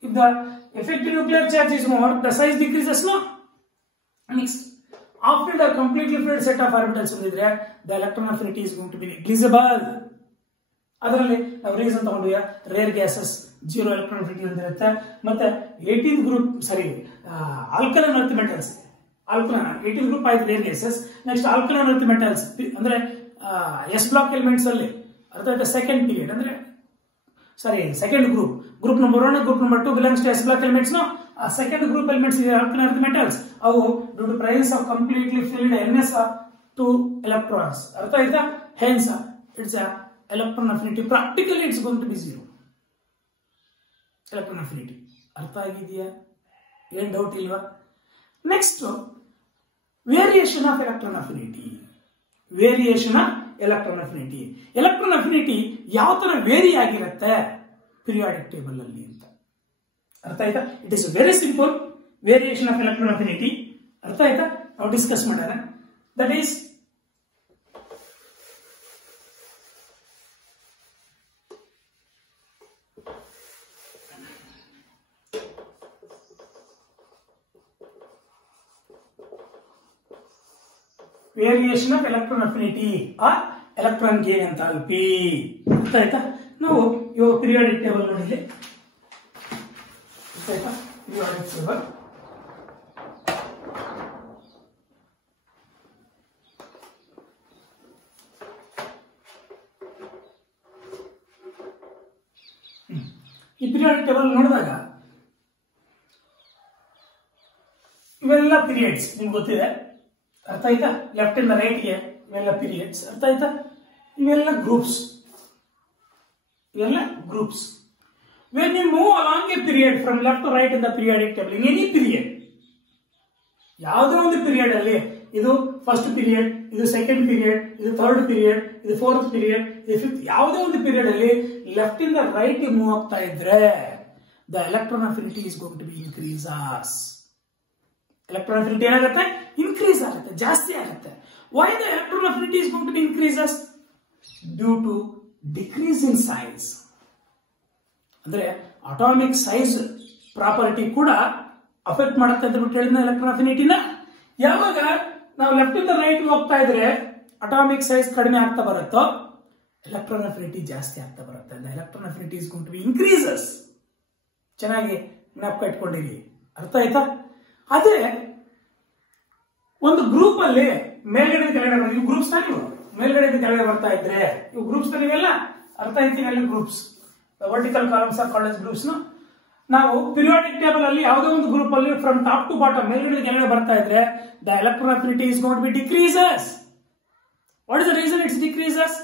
If the effective nuclear charge is more, the size decreases, no? Next, after the completely filled set of orbitals ಇದ್ರೆ the electron affinity is going to be negligible. ಅದರಲ್ಲಿ ನಾವು ರೀಸನ್ ತಗೊಂಡ್ವಿ, ರೇರ್ ಗ್ಯಾಸಸ್ 0 ಎಲೆಕ್ಟ್ರಾನ್ ಅಫಿನಿಟಿ ಹೊಂದಿರುತ್ತೆ. ಮತ್ತೆ 18th group alkaline earth metals, alkaline 18th group ಆಯ್ತು rare gases. Next alkaline earth metals ಅಂದ್ರೆ ಎಸ್ ಬ್ಲಾಕ್ ಎಲಿಮೆಂಟ್ಸ್ ಅಲ್ಲಿ ಅರ್ಥ ಆಯ್ತಾ? ಸೆಕೆಂಡ್ ಪೀರಿಯಡ್ ಅಂದ್ರೆ second group number 1 group number 2 belongs to s block elements. No, second group elements alkaline earth metals, ಅವು due to presence of completely filled ns2 electrons. ಅರ್ಥ ಆಯ್ತಾ? Hence it's electron affinity practically it's going to be 0 electron affinity. ಅರ್ಥ ಆಗಿದೆಯಾ? ಏನ್ ಡೌಟ್ ಇಲ್ವಾ? Next, variation of electron affinity. Variation of electron affinity. Electron affinity ಯಾವ ತರ ವೇರಿ ಆಗಿರುತ್ತೆ ಪಿರಿಯಾಡಿಕ್ ಟೇಬಲ್ ಅಲ್ಲಿ ಅಂತ ಅರ್ಥ ಆಯ್ತಾ? It is very simple. Variation of electron affinity ಅರ್ಥ ಆಯ್ತಾ? ನಾವು ಡಿಸ್ಕಸ್ ಮಾಡೋಣ. That is variation of electron affinity or electron gain enthalpy. ಅರ್ಥ ಆಯ್ತಾ? ನಾವು ಇವಾಗ ಪಿರಿಯಾಡಿಕ್ ಟೇಬಲ್ ನೋಡಿದ್ವಿ. ಅರ್ಥ ಆಯ್ತಾ? ಪಿರಿಯಾಡಿಕ್ ಟೇಬಲ್ ಈ ಪಿರಿಯಾಡಿಕ್ ಟೇಬಲ್ ನೋಡಿದಾಗ ಇವೆಲ್ಲ ಪೀರಿಯಡ್ಸ್ ನಿಮ್ಗೆ ಗೊತ್ತಿದೆ. ಅರ್ಥ ಆಯ್ತಾ? ಲೆಫ್ಟ್ ಇಂದ ರೈಟ್ ಗೆ ಇವೆಲ್ಲ ಪೀರಿಯಡ್ಸ್. ಅರ್ಥ ಆಯ್ತಾ? ಇವೆಲ್ಲ groups. When you move along a period from left to right in the periodic table, in any period, ಯಾವುದೇ ಒಂದು ಪೀರಿಯಡ್ ಅಲ್ಲಿ, ಇದು ಫಸ್ಟ್ ಪೀರಿಯಡ್, ಇದು ಸೆಕೆಂಡ್ ಪೀರಿಯಡ್, ಇದು ಥರ್ಡ್ ಪೀರಿಯಡ್, ಇದು ಫೋರ್ತ್ ಪೀರಿಯಡ್, ಇದು ಫಿಫ್ತ್, ಯಾವುದೇ ಒಂದು ಪೀರಿಯಡ್ ಅಲ್ಲಿ ಲೆಫ್ಟ್ ಇಂದ ರೈಟ್ ಮೂವ್ ಆಗ್ತಾ ಇದ್ರೆ the electron affinity is going to be increases. Electron affinity ಏನಾಗುತ್ತೆ? ಇನ್ಕ್ರೀಸ್ ಆಗುತ್ತೆ, ಜಾಸ್ತಿ ಆಗುತ್ತೆ. Why the electron affinity is going to be increases? Due to decrease in size. ಅಂದ್ರೆ ಅಟಾಮಿಕ್ ಸೈಜ್ ಪ್ರಾಪರ್ಟಿ ಕೂಡ ಅಫೆಕ್ಟ್ ಮಾಡುತ್ತೆ ಅಂತ ಬಿಟ್ಟು ಹೇಳಿದ ಎಲೆಕ್ಟ್ರಾನ್ ಅಫಿನಿಟಿನ. ಯಾವಾಗ ನಾವು ಲೆಫ್ಟ್ ಇಂದ ರೈಟ್ ಹೋಗ್ತಾ ಇದ್ರೆ ಅಟಾಮಿಕ್ ಸೈಜ್ ಕಡಿಮೆ ಆಗ್ತಾ ಬರುತ್ತೋ ಎಲೆಕ್ಟ್ರಾನ್ ಅಫಿನಿಟಿ ಜಾಸ್ತಿ ಆಗ್ತಾ ಬರುತ್ತೆ. Electron affinity is going to be increases. ಚೆನ್ನಾಗಿ ಜ್ಞಾಪಕ ಇಟ್ಕೊಂಡಿರಿ, ಅರ್ಥ ಆಯ್ತಾ? ಅದೇ ಒಂದು ಗ್ರೂಪ್ ಅಲ್ಲಿ ಮೇಲ್ಗಡೆ ಕೆಳಗಡೆ ಇವು ಗ್ರೂಪ್ಸ್ ನೀವು ಮೇಲ್ಗಡೆ ಕೆಳಗಡೆ ಬರ್ತಾ ಇದ್ರೆ ಇವು ಗ್ರೂಪ್ಸ್ ನೀವೆಲ್ಲ ಅರ್ಥ ಆಯ್ತೀನಿ. Groups vertical columns are called groups. ನಾವು ಪಿರಿಯಾಡಿಕ್ ಟೇಬಲ್ ಅಲ್ಲಿ ಯಾವುದೇ ಒಂದು ಗ್ರೂಪ್ ಅಲ್ಲಿ ಫ್ರಮ್ ಟಾಪ್ ಟು ಬಾಟಮ್ ಮೇಲ್ಗಡೆ ಕೆಳಗಡೆ ಬರ್ತಾ ಇದ್ರೆ the electron affinity is going to be decreases. What is the reason it's decreases?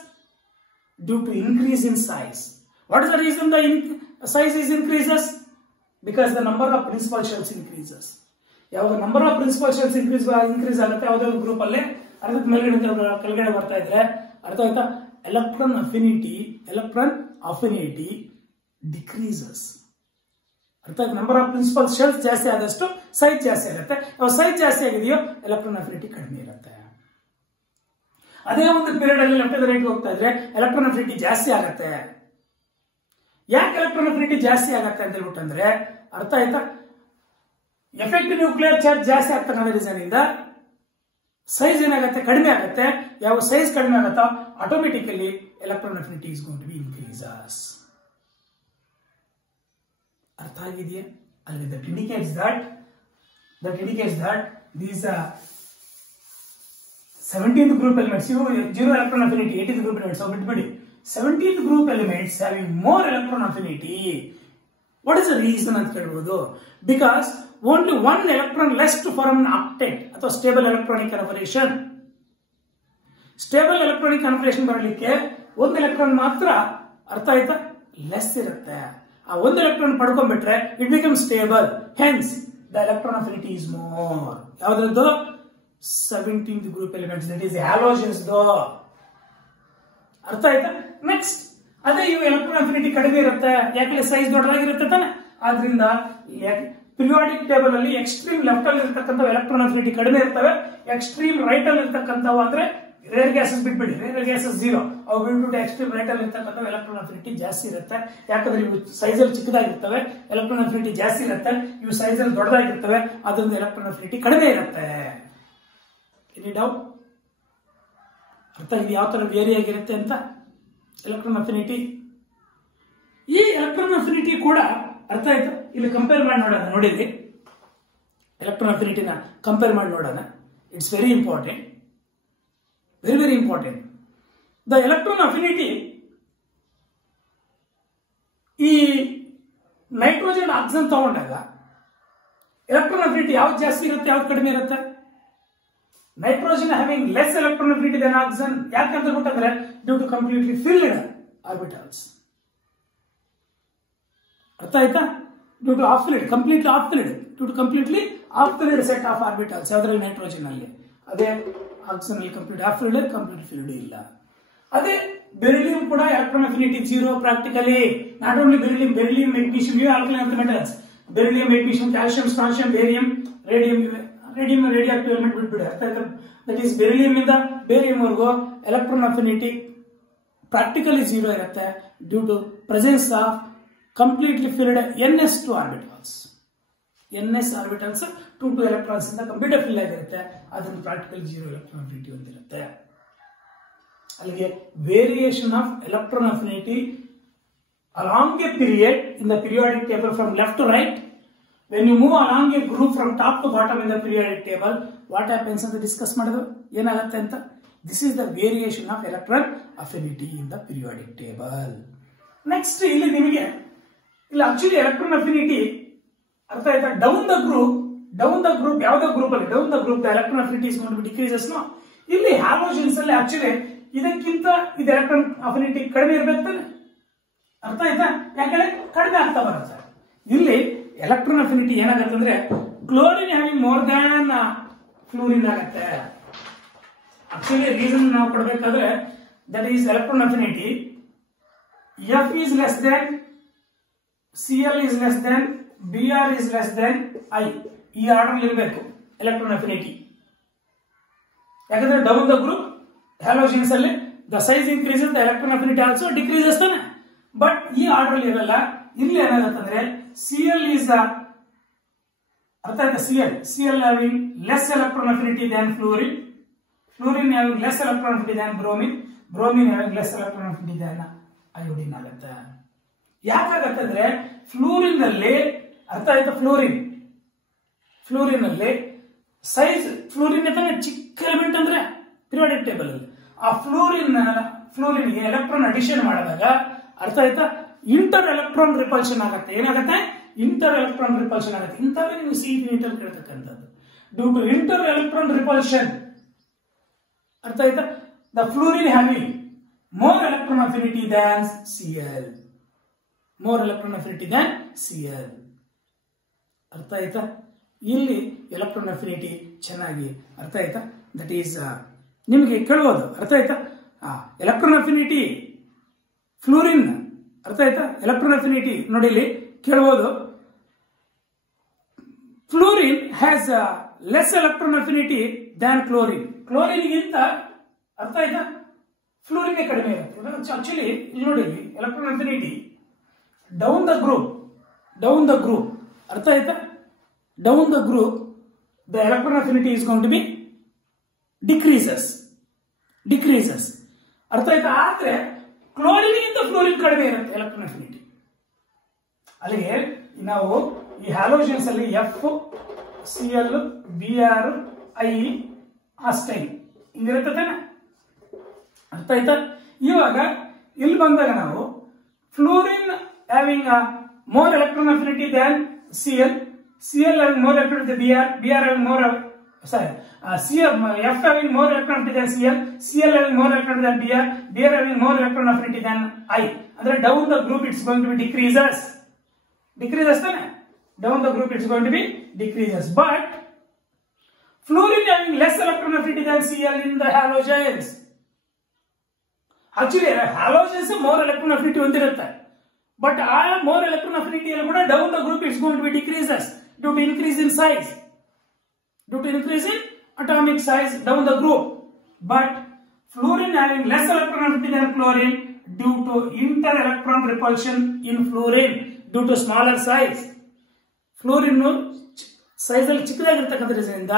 Due to increase in size. What is the reason the size is increases? Because the number of principal shells increases. ಯಾವಾಗ number of principal shells increase ಆಗುತ್ತೆ ಯಾವುದೇ ಒಂದು ಗ್ರೂಪ್ ಅಲ್ಲಿ ಅರ್ಧಕ್ಕೆ ಮೇಲ್ಗಡೆ ಕೆಳಗಡೆ ಬರ್ತಾ ಇದ್ರೆ ಅರ್ಥ ಆಯ್ತಾ? Electron affinity decreases. ಅರ್ಥ ಆಯ್ತು? ನಂಬರ್ ಆಫ್ ಪ್ರಿನ್ಸಿಪಲ್ ಶೆಲ್ಸ್ ಜಾಸ್ತಿ ಆದಷ್ಟು ಸೈಜ್ ಜಾಸ್ತಿ ಆಗುತ್ತೆ. ಯಾವಾಗ ಸೈಜ್ ಜಾಸ್ತಿ ಆಗಿದೆಯೋ ಎಲೆಕ್ಟ್ರಾನ್ ಅಫಿನಿಟಿ ಕಡಿಮೆ ಇರುತ್ತೆ. ಅದೇ ಒಂದು ಪೀರಿಯಡ್ ಅಲ್ಲಿ ಲೆಫ್ಟ್ ರೈಟ್ ಹೋಗ್ತಾ ಇದ್ರೆ ಎಲೆಕ್ಟ್ರಾನ್ ಅಫಿನಿಟಿ ಜಾಸ್ತಿ ಆಗುತ್ತೆ. ಯಾಕೆ ಎಲೆಕ್ಟ್ರಾನ್ ಅಫಿನಿಟಿ ಜಾಸ್ತಿ ಆಗುತ್ತೆ ಅಂತ ಹೇಳ್ಬಿಟ್ಟಂದ್ರೆ ಅರ್ಥ ಆಯ್ತಾ? ಎಫೆಕ್ಟಿವ್ ನ್ಯೂಕ್ಲಿಯರ್ ಚಾರ್ಜ್ ಜಾಸ್ತಿ ಆಗ್ತಕ್ಕಂಥ ರೀಸನ್ ಇಂದ ಸೈಜ್ ಏನಾಗುತ್ತೆ? ಕಡಿಮೆ ಆಗುತ್ತೆ. ಯಾವ ಸೈಜ್ ಕಡಿಮೆ ಆಗುತ್ತೋ automatically electron affinity is going to be increases. ಅರ್ಥ ಆಗಿದೆಯಾ? ಅಲ್ಲಿ that indicates that these 17th group elements, zero electron affinity, 18th group elements, so ಬಿಟ್ಬಿಡಿ. 17th group elements having more electron affinity. What is the reason ಅಂತ ಕೇಳಬಹುದು? Because only one electron less to form an octet ಅಥವಾ stable electronic configuration. Stable electronic configuration ಬರಲಿಕ್ಕೆ ಒಂದು ಎಲೆಕ್ಟ್ರಾನ್ ಮಾತ್ರ ಅರ್ಥ ಆಯ್ತಾ ಲೆಸ್ ಇರುತ್ತೆ. ಆ ಒಂದು ಎಲೆಕ್ಟ್ರಾನ್ ಪಡ್ಕೊಂಡ್ಬಿಟ್ರೆ it become stable. Hence the electron affinity is more. ಯಾವ್ದ್ರದ್ದು? 17th group elements, that is halogens. ಅರ್ಥ ಆಯ್ತಾ? ನೆಕ್ಸ್ಟ್ ಅದೇ ಇವು ಎಲೆಕ್ಟ್ರಾನ್ ಅಫಿನಿಟಿ ಕಡಿಮೆ ಇರುತ್ತೆ. ಯಾಕೆ? ಸೈಜ್ ದೊಡ್ಡದಾಗಿರುತ್ತೆ ತಾನೆ. ಆದ್ರಿಂದ ಪಿರಿಯಾಡಿಕ್ ಟೇಬಲ್ ಅಲ್ಲಿ ಎಕ್ಸ್ಟ್ರೀಮ್ ಲೆಫ್ಟ್ ಅಲ್ಲಿ ಇರ್ತಕ್ಕಂಥ ಎಲೆಕ್ಟ್ರಾನ್ ಅಫಿನಿಟಿ ಕಡಿಮೆ ಇರ್ತವೆ. ಎಕ್ಸ್ಟ್ರೀಮ್ ರೈಟ್ ಅಲ್ಲಿ ಇರ್ತಕ್ಕಂಥವು ಅಂದ್ರೆ ರೇರ್ ಗ್ಯಾಸಸ್ ಬಿಟ್ಬಿಡಿ, ರೇರ್ ಗ್ಯಾಸಸ್ 0. ಅವು ಬಿಟ್ಬಿಟ್ಟು ಎಕ್ಸ್ಟ್ರೀಮ್ ರೈಟ್ ಅಲ್ಲಿ ಇರ್ತಕ್ಕಂಥ ಎಲೆಕ್ಟ್ರಾನ್ ಅಫಿನಿಟಿ ಜಾಸ್ತಿ ಇರುತ್ತೆ. ಯಾಕಂದ್ರೆ ಇವು ಸೈಜ್ ಅಲ್ಲಿ ಚಿಕ್ಕದಾಗಿರ್ತವೆ, ಎಲೆಕ್ಟ್ರಾನ್ ಅಫಿನಿಟಿ ಜಾಸ್ತಿ ಇರುತ್ತೆ. ಇವು ಸೈಜ್ ಅಲ್ಲಿ ದೊಡ್ಡದಾಗಿರ್ತವೆ, ಅದರಿಂದ ಎಲೆಕ್ಟ್ರಾನ್ ಅಫಿನಿಟಿ ಕಡಿಮೆ ಇರುತ್ತೆ. Any doubt? ಅರ್ಥ ಇದು ಯಾವ ತರ ವೇರಿ ಆಗಿರುತ್ತೆ ಅಂತ ಎಲೆಕ್ಟ್ರಾನ್ ಅಫಿನಿಟಿ. ಈ ಎಲೆಕ್ಟ್ರಾನ್ ಅಫಿನಿಟಿ ಕೂಡ ಅರ್ಥ ಆಯ್ತು. ಇಲ್ಲಿ ಕಂಪೇರ್ ಮಾಡಿ ನೋಡೋಣ. ನೋಡಿದ್ರಿ ಎಲೆಕ್ಟ್ರಾನ್ ಅಫಿನಿಟಿನ ಕಂಪೇರ್ ಮಾಡಿ ನೋಡೋಣ. It's very important, very important. The electron affinity ಈ ನೈಟ್ರೋಜನ್ ಆಕ್ಸಿಜನ್ ತಗೊಂಡಾಗ ಎಲೆಕ್ಟ್ರಾನ್ ಅಫಿನಿಟಿ ಯಾವ್ದು ಜಾಸ್ತಿ ಇರುತ್ತೆ, ಯಾವ್ದು ಕಡಿಮೆ ಇರುತ್ತೆ? Nitrogen having less electron affinity then oxygen. ಯಾಕಂತ ಹೇಳ್ಬಿಟ್ಟಂದ್ರೆ due to completely filled orbitals. ಅರ್ಥ ಆಯ್ತಾ? Due to half filled, completely half filled, due to completely half filled set of orbitals. ಯಾವ್ದ್ರಲ್ಲಿ? ನೈಟ್ರೋಜನ್ ಅಲ್ಲಿ. ಅದೇ ಆಕ್ಸಿಜನ್ ಅಲ್ಲಿ complete half filled, complete filled ಇಲ್ಲ. ಅದೇ ಬೆರಿಲಿಯಂ ಕೂಡ electron affinity 0 practically. Not only beryllium, magnesium ಇವೆ alkaline earth metals. Beryllium, magnesium, calcium, strontium, barium, radium radioactive element ಬಿಟ್ಬಿಡಿ. ಅರ್ಥ ಆಯ್ತಾ? ದಟ್ ಈಸ್ ಬೆರಿಲಿಯಂ ಇಂದ ಬೇರಿಯಂ ವರೆಗೂ ಎಲೆಕ್ಟ್ರಾನ್ ಅಫಿನಿಟಿ ಪ್ರಾಕ್ಟಿಕಲಿ 0 ಇರುತ್ತೆ due to presence of completely filled NS2 orbitals. NS orbitals 2 electrons ಇಂದ ಕಂಪ್ಲೀಟ್ ಫಿಲ್ ಆಗಿರುತ್ತೆ. ಅದನ್ನು ಪ್ರಾಕ್ಟಿಕಲಿ 0 ಎಲೆಕ್ಟ್ರಾನ್ ಅಫಿನಿಟಿ ಹೊಂದಿರುತ್ತೆ. ಅಲ್ಲಿಗೆ variation of electron affinity along a period in the periodic table from left to right. When you move along a group from top to bottom in the periodic table, what happens ಅಂತ ಡಿಸ್ಕಸ್ ಮಾಡಿದ್ರು ಏನಾಗುತ್ತೆ ಅಂತ. This is the variation of electron affinity in the periodic table. Next ಇಲ್ಲಿ ನಿಮಗೆ ಇಲ್ಲಿ ಆಕ್ಚುಲಿ ಎಲೆಕ್ಟ್ರಾನ್ ಅಫಿನಿಟಿ ಅರ್ಥ ಆಯ್ತಾ? ಡೌನ್ ದ ಗ್ರೂಪ್ ಯಾವ್ದೋ ಗ್ರೂಪ್ ಅಲ್ಲಿ down the group electron affinity is going to be decreases. ಇಲ್ಲಿ ಹ್ಯಾಲೋಜನ್ಸ್ ಅಲ್ಲಿ ಆಕ್ಚುಲಿ ಇದಕ್ಕಿಂತ ಇದು ಎಲೆಕ್ಟ್ರಾನ್ ಅಫಿನಿಟಿ ಕಡಿಮೆ ಇರಬೇಕು ತಾನೆ. ಅರ್ಥ ಆಯ್ತಾ? ಯಾಕಂದ್ರೆ ಕಡಿಮೆ ಆಗ್ತಾ ಬರುತ್ತೆ. ಇಲ್ಲಿ ಎಲೆಕ್ಟ್ರಾನ್ ಅಫಿನಿಟಿ ಏನಾಗುತ್ತೆ ಅಂದ್ರೆ chlorine having more than fluorine ಆಗುತ್ತೆ. ಆಕ್ಚುಲಿ ರೀಸನ್ ನಾವು ಕೊಡಬೇಕಾದ್ರೆ that is electron affinity F is less than, Cl is less than, Br is less than I. ಈ ಆರ್ಡರ್ ಇರಬೇಕು ಎಲೆಕ್ಟ್ರಾನ್ ಅಫಿನಿಟಿ. ಯಾಕಂದ್ರೆ ಡೌನ್ ದ ಗ್ರೂಪ್ ಹ್ಯಾಲೋಜನ್ಸ್ ಅಲ್ಲಿ the size increases, the electron affinity also decreases ತಾನೆ. ಬಟ್ ಈ ಆರ್ಡರ್ ಇರಲ್ಲ. ಇಲ್ಲಿ ಏನಾಗುತ್ತಂದ್ರೆ Cl is ಅರ್ಥ ಆಯ್ತಾ? Cl having less electron affinity than fluorine, fluorine having less electron affinity than bromine, bromine having less electron affinity than iodine ಆಗುತ್ತೆ. ಯಾಕಾಗತ್ತೆ ಅಂದ್ರೆ ಫ್ಲೂರಿನ್ ನಲ್ಲಿ, ಅರ್ಥ ಆಯ್ತಾ, ಫ್ಲೂರಿನ್ ಅಲ್ಲಿ ಸೈಜ್, ಫ್ಲೂರಿನ್ ಚಿಕ್ಕ ಎಲಿಮೆಂಟ್ ಅಂದ್ರೆ ಪಿರಿಯಾಡಿಕ್ ಟೇಬಲ್ ಅಲ್ಲಿ ಆ ಫ್ಲೂರಿನ್ಗೆ ಎಲೆಕ್ಟ್ರಾನ್ ಅಡಿಷನ್ ಮಾಡಿದಾಗ, ಅರ್ಥ ಆಯ್ತಾ, ಇಂಟರ್ ಎಲೆಕ್ಟ್ರಾನ್ ರಿಪಲ್ಷನ್ ಆಗುತ್ತೆ. ಏನಾಗುತ್ತೆ? ಇಂಟರ್ ಎಲೆಕ್ಟ್ರಾನ್ ರಿಪಲ್ಷನ್ ಆಗುತ್ತೆ. ಇಂಥವೇ ನೀವು CET ನೀಟಲ್ಲಿ ಕೇಳ್ತಕ್ಕಂಥದ್ದು. Due to inter electron repulsion, ಅರ್ಥ ಆಯ್ತಾ, the fluorine having more electron affinity than Cl, more electron affinity than Cl. ಅರ್ಥ ಆಯ್ತಾ? ಇಲ್ಲಿ ಎಲೆಕ್ಟ್ರಾನ್ ಅಫಿನಿಟಿ ಚೆನ್ನಾಗಿ, ಅರ್ಥ ಆಯ್ತಾ, ದಟ್ ಈಸ್ ನಿಮಗೆ ಕೇಳ್ಬೋದು. ಅರ್ಥ ಆಯ್ತಾ? ಎಲೆಕ್ಟ್ರಾನ್ ಅಫಿನಿಟಿ ಫ್ಲೂರಿನ್, ಅರ್ಥ ಆಯ್ತಾ, ಎಲೆಕ್ಟ್ರಾನ್ ಅಫಿನಿಟಿ ನೋಡಿ ಇಲ್ಲಿ ಕೇಳ್ಬೋದು. Fluorine has less electron affinity than chlorine. ಕ್ಲೋರಿನ್ಗಿಂತ, ಅರ್ಥ ಆಯ್ತಾ, ಫ್ಲೂರಿನ್ ಕಡಿಮೆ ಇರುತ್ತೆ. ಆಕ್ಚುಲಿ ಇಲ್ಲಿ ನೋಡಿ, electron affinity down the group, ಅರ್ಥ ಆಯ್ತಾ, down the group the electron affinity is going to be decreases. ಅರ್ಥ ಆಯ್ತಾ? ಆದ್ರೆ ಕ್ಲೋರಿನ್ಗಿಂತ ಫ್ಲೂರಿನ್ ಕಡಿಮೆ ಇರುತ್ತೆ ಎಲೆಕ್ಟ್ರಾನ್ ಅಫಿನಿಟಿ. ಅಲ್ಲಿಗೆ ನಾವು ಈ ಹ್ಯಾಲೋಜನ್ಸ್ ಅಲ್ಲಿ FCl, Br, I ಅಸ್ಟೈನ್ ಹಿಂಗಿರುತ್ತೆ ತಾನೆ, ಅರ್ಥ ಆಯ್ತಾ? ಇವಾಗ ಇಲ್ಲಿ ಬಂದಾಗ ನಾವು fluorine having more electron affinity than Cl having more electron than Br having more, F having more electron affinity than Cl having more electron than Br having more electron affinity than I. ಅಂದ್ರೆ down the group it's going to be decreases ತಾನೆ, down the group it's going to be decreases. But fluorine having less electron affinity than Cl in the halogens. Actually halogens more electron affinity ಹೊಂದಿರುತ್ತೆ, but ಆ more electron affinity ಅಲ್ಲಿ ಕೂಡ down the group it's going to be decreases due to increase in size, due to increase in atomic size down the group. But fluorine having less electron affinity than chlorine due to inter-electron repulsion in fluorine due to smaller size. Fluorine size ಅಲ್ಲಿ ಚಿಕ್ಕದಾಗಿರ್ತಕ್ಕಂಥದ್ರಿಂದ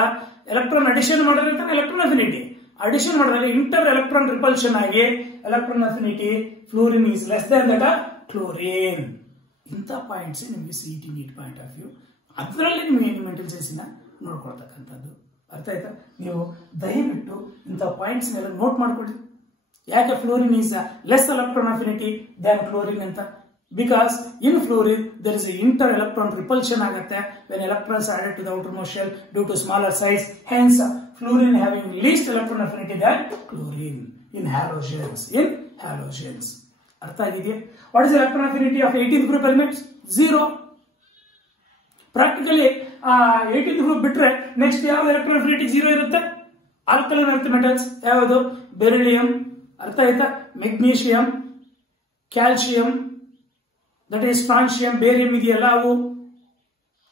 ಎಲೆಕ್ಟ್ರಾನ್ ಅಡಿಷನ್ ಮಾಡಿದ್ರೆ ಎಲೆಕ್ಟ್ರಾನ್ ಅಫಿನಿಟಿ ಅಡಿಷನ್ ಮಾಡಿದಾಗ ಇಂಟರ್ ಎಲೆಕ್ಟ್ರಾನ್ ರಿಪಲ್ಷನ್ ಆಗಿ electron affinity fluorine is less than that of chlorine. ಇಂಥ ಪಾಯಿಂಟ್ಸ್ ನಿಮಗೆ CET NEET point of view, ಅದರಲ್ಲಿ ನಿಮಗೆ ಎಲಿಮೆಂಟಲ್ ಸೈನ್ಸ್ನ ನೋಡ್ಕೊಳ್ತಕ್ಕಂಥದ್ದು. ಅರ್ಥ ಆಯ್ತಾ? ನೀವು ದಯವಿಟ್ಟು ಇಂಥ ಪಾಯಿಂಟ್ಸ್ ನೆಲ್ಲ ನೋಟ್ ಮಾಡ್ಕೊಳ್ಳಿ. ಯಾಕೆ fluorine is less electron affinity than chlorine ಅಂತ? Because in fluorine there is inter electron repulsion ಆಗುತ್ತೆ when electrons are added to the outermost shell due to smaller size. Hence fluorine having least electron affinity than chlorine in halogens. ಅರ್ಥ ಆಗಿದೆಯಾ? What is electron affinity of 18th group elements? 0. Practically 18th group ಬಿಟ್ರೆ ನೆಕ್ಸ್ಟ್ ಯಾವ ಎಲೆಕ್ಟ್ರಾನ್ ಅಫಿನಿಟಿ 0 ಇರುತ್ತೆ? ಆಲ್ಕಲೈನ್ ಅರ್ತ್ ಮೆಟಲ್ಸ್ ಯಾವುದು? ಬೆರಿಲಿಯಂ, ಅರ್ಥ ಆಯ್ತಾ, magnesium, calcium, that is strontium, barium ಇದೆಯಲ್ಲ, ಅವು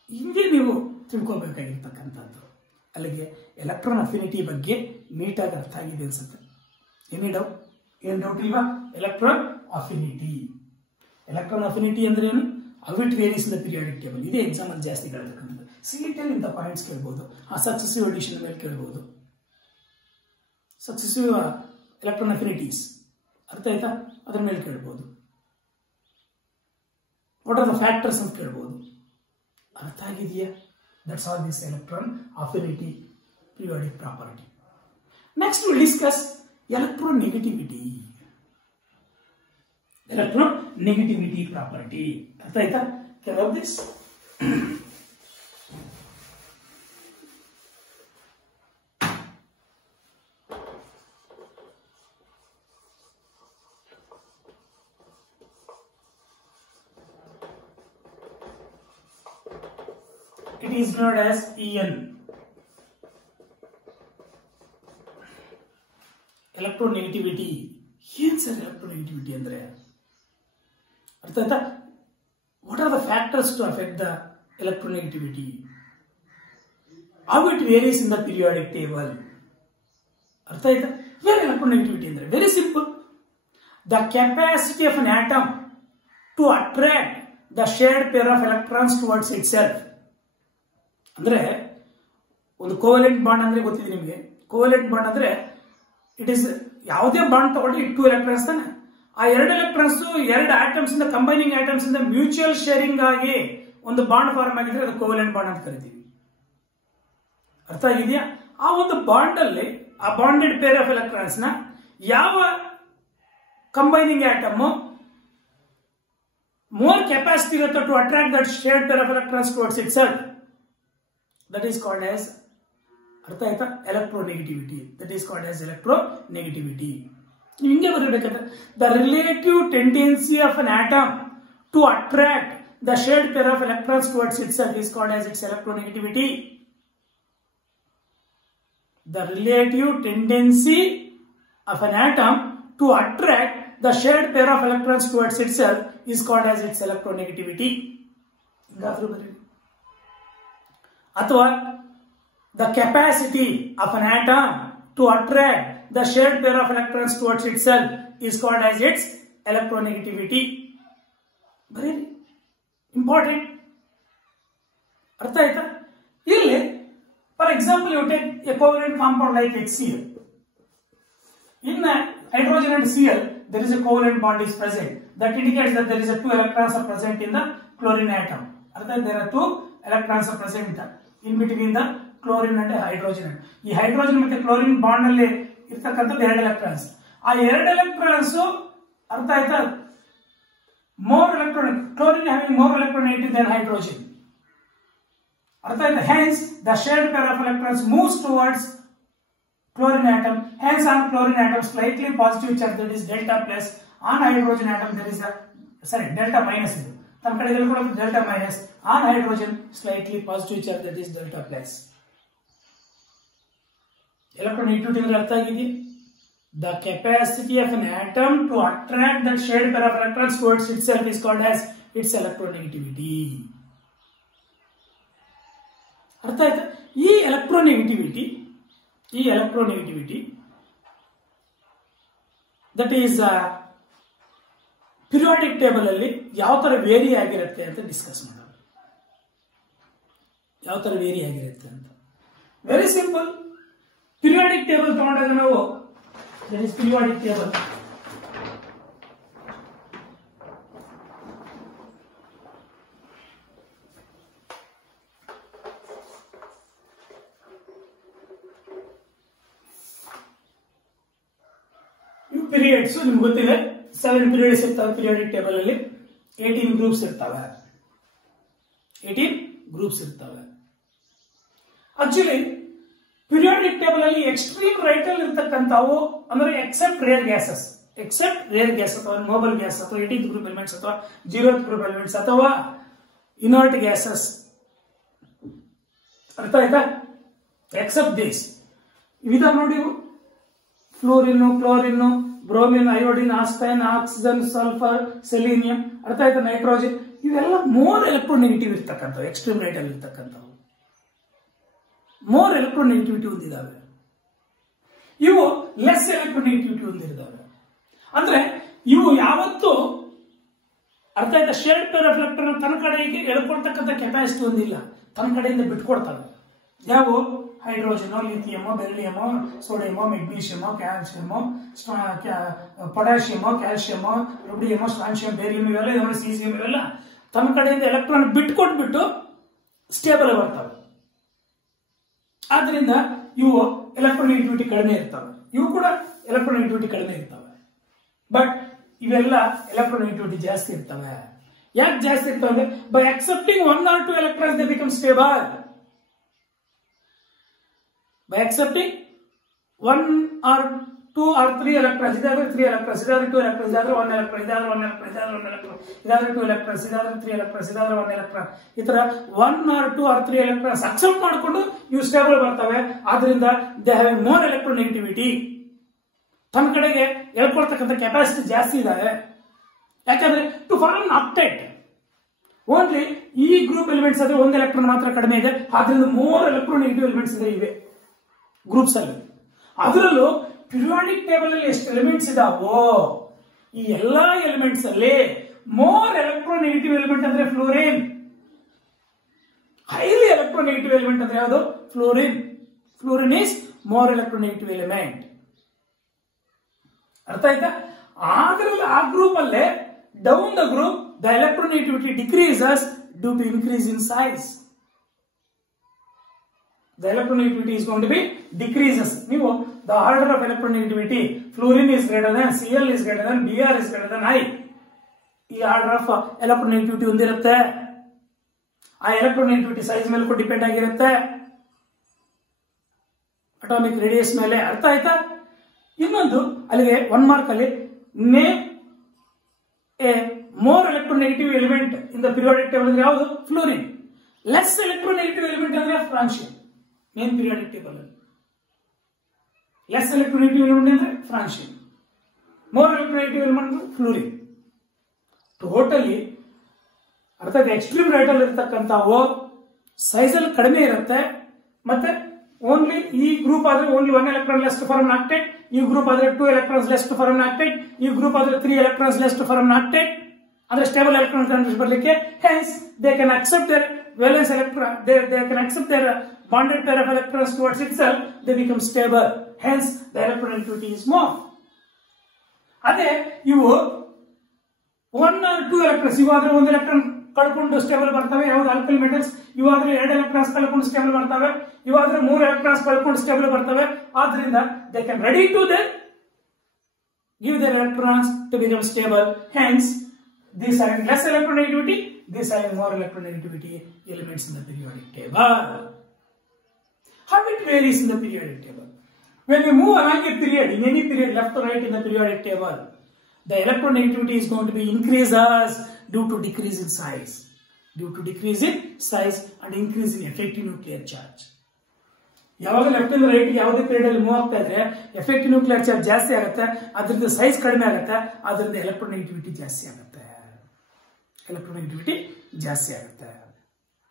ಹಿಂಗೆ ನೀವು ತಿಳ್ಕೋಬೇಕಾಗಿರ್ತಕ್ಕಂಥದ್ದು. ಅಲ್ಲಿಗೆ ಎಲೆಕ್ಟ್ರಾನ್ ಅಫಿನಿಟಿ ಬಗ್ಗೆ ನೀಟಾಗಿ ಅರ್ಥ ಆಗಿದೆ ಅನ್ಸುತ್ತೆ. ಏನ್ ಡೌಟ್ ಇಲ್ವಾ? ಎಲೆಕ್ಟ್ರಾನ್ ಅಫಿನಿಟಿ ಅಂದ್ರೆ ಏನು? How it varies in the periodic table. ಇದೇ ಎಕ್ಸಾಮ್ ಅಲ್ಲಿ ಜಾಸ್ತಿ ಕೇಳತಕ್ಕಂಥದ್ದು. CET ಅಲ್ಲಿ ಇಂಥ ಪಾಯಿಂಟ್ಸ್ ಕೇಳ್ಬೋದು. ಸಕ್ಸೆಸಿವ್ ಅಡಿಷನ್ ಮೇಲೆ ಕೇಳ್ಬೋದು, ಸಕ್ಸೆಸಿವ್ ಎಲೆಕ್ಟ್ರಾನ್ ಅಫಿನಿಟೀಸ್, ಅರ್ಥ ಆಯ್ತಾ, ಅದ್ರ ಮೇಲೆ ಕೇಳ್ಬೋದು. ವಾಟ್ ಆರ್ ದ ಫ್ಯಾಕ್ಟರ್ಸ್ ಅಂತ ಕೇಳ್ಬೋದು. ಅರ್ಥ ಆಗಿದೆಯಾ? That's all this electron affinity periodic property. Next we'll discuss electronegativity. Electronegativity property. ಅರ್ಥ ಆಯ್ತಾ? Can you this? It is known as EN. Electronegativity. ಏನ್ ಸರ್ ಎಲೆಕ್ಟ್ರೋನೆಗೆಟಿವಿಟಿ ಅಂದ್ರೆ? ಅರ್ಥ ಆಯ್ತಾ? What are the factors to affect the electronegativity? How it varies in the periodic table. ಅರ್ಥ ಆಯ್ತಾ? ಏನ್ ಎಲೆಕ್ಟ್ರೋನೆಗೆಟಿವಿಟಿ ಅಂದ್ರೆ? Very simple. The capacity of an atom to attract the shared pair of electrons towards itself. ಅಂದ್ರೆ ಒಂದು ಕೋವೆಲೆಂಟ್ ಬಾಂಡ್ ಅಂದ್ರೆ ಗೊತ್ತಿದೆ ನಿಮಗೆ. ಕೋವೆಲೆಂಟ್ ಬಾಂಡ್ ಅಂದ್ರೆ ಇಟ್ ಇಸ್ ಯಾವುದೇ ಬಾಂಡ್ ತಗೊಂಡ್ರೆ 2 ಎಲೆಕ್ಟ್ರಾನ್ಸ್ ತಾನೆ. ಆ 2 ಎಲೆಕ್ಟ್ರಾನ್ಸ್ 2 ಆಟಮ್ಸ್ ಇಂದ ಕಂಬೈನಿಂಗ್ ಆಟಮ್ಸ್ ಇಂದ ಮ್ಯೂಚುವಲ್ ಶೇರಿಂಗ್ ಆಗಿ ಒಂದು ಬಾಂಡ್ ಫಾರ್ಮ್ ಆಗಿದ್ರೆ ಅದು ಕೋವೆಲೆಂಟ್ ಬಾಂಡ್ ಅಂತ ಕರಿತೀವಿ. ಅರ್ಥ ಆಗಿದೆಯಾ? ಆ ಒಂದು ಬಾಂಡ್ ಅಲ್ಲಿ ಆ ಬಾಂಡೆಡ್ ಪೇರ್ ಆಫ್ ಎಲೆಕ್ಟ್ರಾನ್ಸ್ ನ ಯಾವ ಕಂಬೈನಿಂಗ್ ಆಟಮ್ more capacity ಇರುತ್ತೆ to attract that shared pair of electrons towards itself, that is called as, ಅರ್ಥ ಆಯ್ತಾ, electronegativity. That is called as electronegativity. ನೀವು ಹಿಂಗೆ ಬರಬೇಕಂದ್ರೆ the relative tendency of an atom to attract the shared pair of electrons towards itself is called as its electronegativity. The relative tendency of an atom to attract the shared pair of electrons towards itself is called as its electronegativity. Athwa the capacity of an atom to attract the shared pair of electrons towards itself is called as its electronegativity. Very important. Artha aita? Here, for example, you take a covalent compound like HCl. In hydrogen and Cl, there is a covalent bond is present. That indicates that there is a 2 electrons are present in the chlorine atom. Artha, there are 2 electrons are present in between the chlorine and hydrogen. ಈ ಹೈಡ್ರೋಜನ್ ಮತ್ತೆ ಕ್ಲೋರಿನ್ ಬಾಂಡ್ ಅಲ್ಲಿ ಇರ್ತಕ್ಕಂಥದ್ದು 2 ಎಲೆಕ್ಟ್ರಾನ್ಸ್. ಆ 2 ಎಲೆಕ್ಟ್ರಾನ್ಸ್ ಅರ್ಥ ಆಯ್ತಾ, more electron, chlorine having more electronegativity than hydrogen. ಅರ್ಥ ಆಯ್ತಾ? Hence the shared pair of electrons moves towards chlorine atom. Hence on chlorine atom slightly positive charge, that is delta plus. On hydrogen atom there is a delta minus. ಇದು ತಮ್ಮ ಕಡೆ ಹೇಳ್ಕೊಳ್ಳೋದು delta minus. On hydrogen slightly positive charge, that is delta plus. Electronegativity ಅಂದ್ರೆ ಅರ್ಥ ಆಗಿದೆಯಾ? The capacity of an atom to attract that shared pair of electrons towards itself is called as its electronegativity. ಅರ್ಥ ಆಯ್ತಾ? ಈ electronegativity that is periodic table ಅಲ್ಲಿ ಯಾವ ತರ ವೇರಿ ಆಗಿರುತ್ತೆ ಅಂತ ಡಿಸ್ಕಸ್ ಮಾಡೋಣ. ಯಾವ ತರ ವೇರಿ ಆಗಿರುತ್ತೆ ಅಂತ ವೆರಿ ಸಿಂಪಲ್. periodic table ತಗೊಂಡಾಗ ನಾವು, that is periodic table, periods ನಿಮ್ಗೆ ಗೊತ್ತಿದೆ. 7 ಪೀರಿಯಡ್ಸ್ ಇರ್ತಾವೆ ಪೀರಿಯಾಡಿಕ್ ಟೇಬಲ್ ಅಲ್ಲಿ. 18 ಗ್ರೂಪ್ಸ್ ಇರ್ತವೆ. ಆಕ್ಚುಲಿ ಪೀರಿಯಾಡಿಕ್ ಟೇಬಲ್ ಅಲ್ಲಿ ಎಕ್ಸ್ಟ್ರೀಮ್ ರೈಟ್ ಅಲ್ಲಿ ಇರ್ತಕ್ಕಂಥವು ಅಂದ್ರೆ ಎಕ್ಸೆಪ್ಟ್ ರೇರ್ ಗ್ಯಾಸಸ್ ಅಥವಾ ನೋಬಲ್ ಗ್ಯಾಸ್ ಅಥವಾ 18th ಗ್ರೂಪ್ ಎಲಿಮೆಂಟ್ಸ್ ಅಥವಾ 0th ಗ್ರೂಪ್ ಎಲಿಮೆಂಟ್ಸ್ ಅಥವಾ ಇನರ್ಟ್ ಗ್ಯಾಸಸ್. ಅರ್ಥ ಆಯ್ತಾ? ಎಕ್ಸೆಪ್ಟ್ ದಿಸ್ ಇವಿದ ನೋಡಿ, ಫ್ಲೋರಿನ್, ಕ್ಲೋರಿನ್, ಬ್ರೋಮಿನ್, ಅಯೋಡಿನ್, ಆಸ್ಪೈನ್, ಆಕ್ಸಿಜನ್, ಸಲ್ಫರ್, ಸೆಲೀನಿಯಂ, ಅರ್ಥ ಆಯ್ತಾ, ನೈಟ್ರೋಜನ್, ಇವೆಲ್ಲ ಮೋರ್ ಎಲೆಕ್ಟ್ರೋನೆಗೆಟಿವ್ ಇರ್ತಕ್ಕಂಥವು, ಎಕ್ಸ್ಟ್ರೀಮ್ ರೈಟ್ ಅಲ್ಲಿ ಇರ್ತಕ್ಕಂಥವು, ಮೋರ್ ಎಲೆಕ್ಟ್ರೋನೆಗೆಟಿವಿಟಿ ಹೊಂದಿದಾವೆ. ಇವು ಲೆಸ್ ಎಲೆಕ್ಟ್ರೋನೆಗೆಟಿವಿಟಿ ಹೊಂದಿದ್ದಾವೆ. ಅಂದ್ರೆ ಇವು ಯಾವತ್ತೂ ಅರ್ಥ ಆಯ್ತಾ, ಶೇರ್ಡ್ ಪೇರ್ ಆಫ್ ಎಲೆಕ್ಟ್ರಾನ್ ತನ್ನ ಕಡೆಗೆ ಎಳ್ಕೊಳ್ತಕ್ಕಂಥ ಕೆಪಾಸಿಟಿ ಹೊಂದಿಲ್ಲ, ತನ್ನ ಕಡೆಯಿಂದ ಬಿಟ್ಕೊಡ್ತವೆ. ಯಾವ hydrogen, lithium, beryllium, sodium, magnesium, calcium, potassium, calcium, rubidium, strontium, barium, ಇವೆಲ್ಲ ಸೀಸಿಯಂ, ಇವೆಲ್ಲ ತನ್ನ ಕಡೆಯಿಂದ ಎಲೆಕ್ಟ್ರಾನ್ ಬಿಟ್ಕೊಟ್ಬಿಟ್ಟು ಸ್ಟೇಬಲ್ ಬರ್ತವೆ. ಆದ್ರಿಂದ ಇವು ಎಲೆಕ್ಟ್ರೋನೆಗೆಟಿವಿಟಿ ಕಡಿಮೆ ಇರ್ತವೆ. ಇವು ಕೂಡ ಎಲೆಕ್ಟ್ರೋನೆಗೆಟಿವಿಟಿ ಕಡಿಮೆ ಇರ್ತವೆ. ಬಟ್ ಇವೆಲ್ಲ ಎಲೆಕ್ಟ್ರೋನೆಗೆಟಿವಿಟಿ ಜಾಸ್ತಿ ಇರ್ತವೆ. ಯಾಕೆ ಜಾಸ್ತಿ ಇರ್ತವೆ ಅಂದ್ರೆ, by accepting 1 or 2 electrons they become stable. By accepting 1 or 2 or 3 electrons, ಇದಾದ್ರೆ 3 electrons, ಇದಾದ್ರೆ 2 electrons, ಇದಾದ್ರೆ 1 electron, ಇದಾದ್ರೆ 1 electron, ಇದಾದ್ರೆ 1 electron, ಇದಾದ್ರೆ 2 electrons, ಇದಾದ್ರೆ 3 electrons, ಇದಾದ್ರೆ 1 electron, ಈ ತರ 1 or 2 or 3 electrons ಅಕ್ಸೆಪ್ಟ್ ಮಾಡಿಕೊಂಡು ಇವು ಸ್ಟೇಬಲ್ ಬರ್ತವೆ. ಆದ್ರಿಂದ ದೇ ಹ್ಯಾವ್ ಮೋರ್ ಎಲೆಕ್ಟ್ರೋನೆಗೆಟಿವಿಟಿ, ತನ್ನ ಕಡೆಗೆ ಹೇಳ್ಕೊಳ್ತಕ್ಕಂಥ ಕೆಪಾಸಿಟಿ ಜಾಸ್ತಿ ಇದಾವೆ. ಯಾಕಂದ್ರೆ ಟು ಫಾರ್ಮ್ ಆಕ್ಟೇಟ್ ಓನ್ಲಿ ಈ ಗ್ರೂಪ್ ಎಲಿಮೆಂಟ್ಸ್ ಆದ್ರೆ 1 ಎಲೆಕ್ಟ್ರಾನ್ ಮಾತ್ರ ಕಡಿಮೆ ಇದೆ. ಆದ್ರಿಂದ ಮೋರ್ ಎಲೆಕ್ಟ್ರೋನೆಗೆಟಿವ್ ಎಲಿಮೆಂಟ್ಸ್ ಇವೆ ಗ್ರೂಪ್ಸ್ ಅಲ್ಲಿ. ಅದರಲ್ಲೂ ಪಿರಿಯಾಡಿಕ್ ಟೇಬಲ್ ಅಲ್ಲಿ ಎಷ್ಟು ಎಲಿಮೆಂಟ್ಸ್ ಇದಾವೋ ಈ ಎಲ್ಲಾ ಎಲಿಮೆಂಟ್ಸ್ ಅಲ್ಲಿ ಮೋರ್ ಎಲೆಕ್ಟ್ರೋನೆಗೆಟಿವ್ ಎಲಿಮೆಂಟ್ ಅಂದ್ರೆ ಫ್ಲೋರಿನ್. highly electronegative element ಅಂದ್ರೆ ಯಾವುದು? Fluorine. Fluorine is more electronegative element. ಅರ್ಥ ಆಯ್ತಾ? ಅದರಲ್ಲಿ ಆ ಗ್ರೂಪ್ ಅಲ್ಲೇ down the group the electronegativity decreases due to increase in size. The electronegativity is going to be decreases. ನೀವು the order of electronegativity, fluorine is greater than, Cl is greater than, Br is greater than I. ಈ ಆರ್ಡರ್ ಆಫ್ ಎಲೆಕ್ಟ್ರೋನೆಗೆಟಿವಿಟಿ ಹೊಂದಿರುತ್ತೆ. ಆ ಎಲೆಕ್ಟ್ರೋನೆಗೆಟಿವಿಟಿ ಸೈಜ್ ಮೇಲೆ ಕೂಡ ಡಿಪೆಂಡ್ ಆಗಿರುತ್ತೆ, ಅಟಾಮಿಕ್ ರೇಡಿಯಸ್ ಮೇಲೆ. ಅರ್ಥ ಆಯ್ತಾ? ಇನ್ನೊಂದು ಅಲ್ಲಿಗೆ 1 ಮಾರ್ಕ್ ಅಲ್ಲಿ name a more electronegative element in the periodic table ಅಂದ್ರೆ ಯಾವುದು? ಫ್ಲೋರಿನ್. ಲೆಸ್ ಎಲೆಕ್ಟ್ರೋನೆಗೆಟಿವ್ ಎಲಿಮೆಂಟ್ ಅಂದ್ರೆ ಫ್ರಾನ್ಷಿಯಂ. ಮೇನ್ ಪೀರಿಯಾಡಿಕ್ ಟೇಬಲ್ ಅಲ್ಲಿ ಲೆಸ್ ಎಲೆಕ್ಟ್ರೋನೆಗೆಟಿವ್ ಎಲಿಮೆಂಟ್ ಅಂದ್ರೆ francium, more electronegative element fluorine. Totally ಅರ್ಥ ಆಯ್ತು? ಎಕ್ಸ್ಟ್ರೀಮ್ ರೈಟ್ ಅಲ್ಲಿ ಇರ್ತಕ್ಕಂಥವು ಸೈಜ್ ಅಲ್ಲಿ ಕಡಿಮೆ ಇರುತ್ತೆ, ಮತ್ತೆ ಓನ್ಲಿ ಈ ಗ್ರೂಪ್ ಆದ್ರೆ only 1 electron less for an octet, ಈ ಗ್ರೂಪ್ ಆದ್ರೆ 2 electrons less for an octet, ಈ ಗ್ರೂಪ್ ಆದ್ರೆ 3 electrons less for an octet. ಅಂದ್ರೆ ಸ್ಟೇಬಲ್ ಎಲೆಕ್ಟ್ರಾನ್ ಕಾನ್ಫಿಗರೇಷನ್ ಬರಲಿಕ್ಕೆ hence they can accept their valence electron, they can accept their bonded pair of electrons towards itself, they become stable, hence the electronegativity is more. ಅದೇ ಇವು 1 or 2 electrons, ಇವಾದ್ರೆ 1 electron ಕಳ್ಕೊಂಡು ಸ್ಟೇಬಲ್ ಬರ್ತವೆ, ಯಾವ್ದು ಆಲ್ಕಲಿ ಮೆಟಲ್ಸ್. ಇವಾದ್ರೆ 2 electrons ಕಳ್ಕೊಂಡು ಸ್ಟೇಬಲ್ ಬರ್ತವೆ, ಇವಾದ್ರೆ 3 electrons ಕಳ್ಕೊಂಡು ಸ್ಟೇಬಲ್ ಬರ್ತವೆ. ಆದ್ರಿಂದ they can ready to then give their electrons to become stable, hence these having less electronegativity, these having more electronegativity elements in the periodic table. How it varies in the periodic table? When we move along a period, in any period left to right in the periodic table, the electronegativity is going to be increases due to decrease in size, due to decrease in size and increase in effective nuclear charge. ಯಾವಾಗ ಲೆಫ್ಟ್ ಇಂದ ರೈಟ್ ಯಾವುದೇ ಪೀರಿಯಡ್ ಅಲ್ಲಿ ಮೂವ್ ಆಗ್ತಾ ಇದ್ರೆ ಎಫೆಕ್ಟಿವ್ ನ್ಯೂಕ್ಲಿಯರ್ ಚಾರ್ಜ್ ಜಾಸ್ತಿ ಆಗುತ್ತೆ, ಅದರಿಂದ ಸೈಜ್ ಕಡಿಮೆ ಆಗುತ್ತೆ, ಅದರಿಂದ ಎಲೆಕ್ಟ್ರೋನೆಗೆಟಿವಿಟಿ ಜಾಸ್ತಿ ಆಗುತ್ತೆ. ಎಲೆಕ್ಟ್ರೋನೆಗೆಟಿವಿಟಿ ಜಾಸ್ತಿ ಆಗುತ್ತೆ.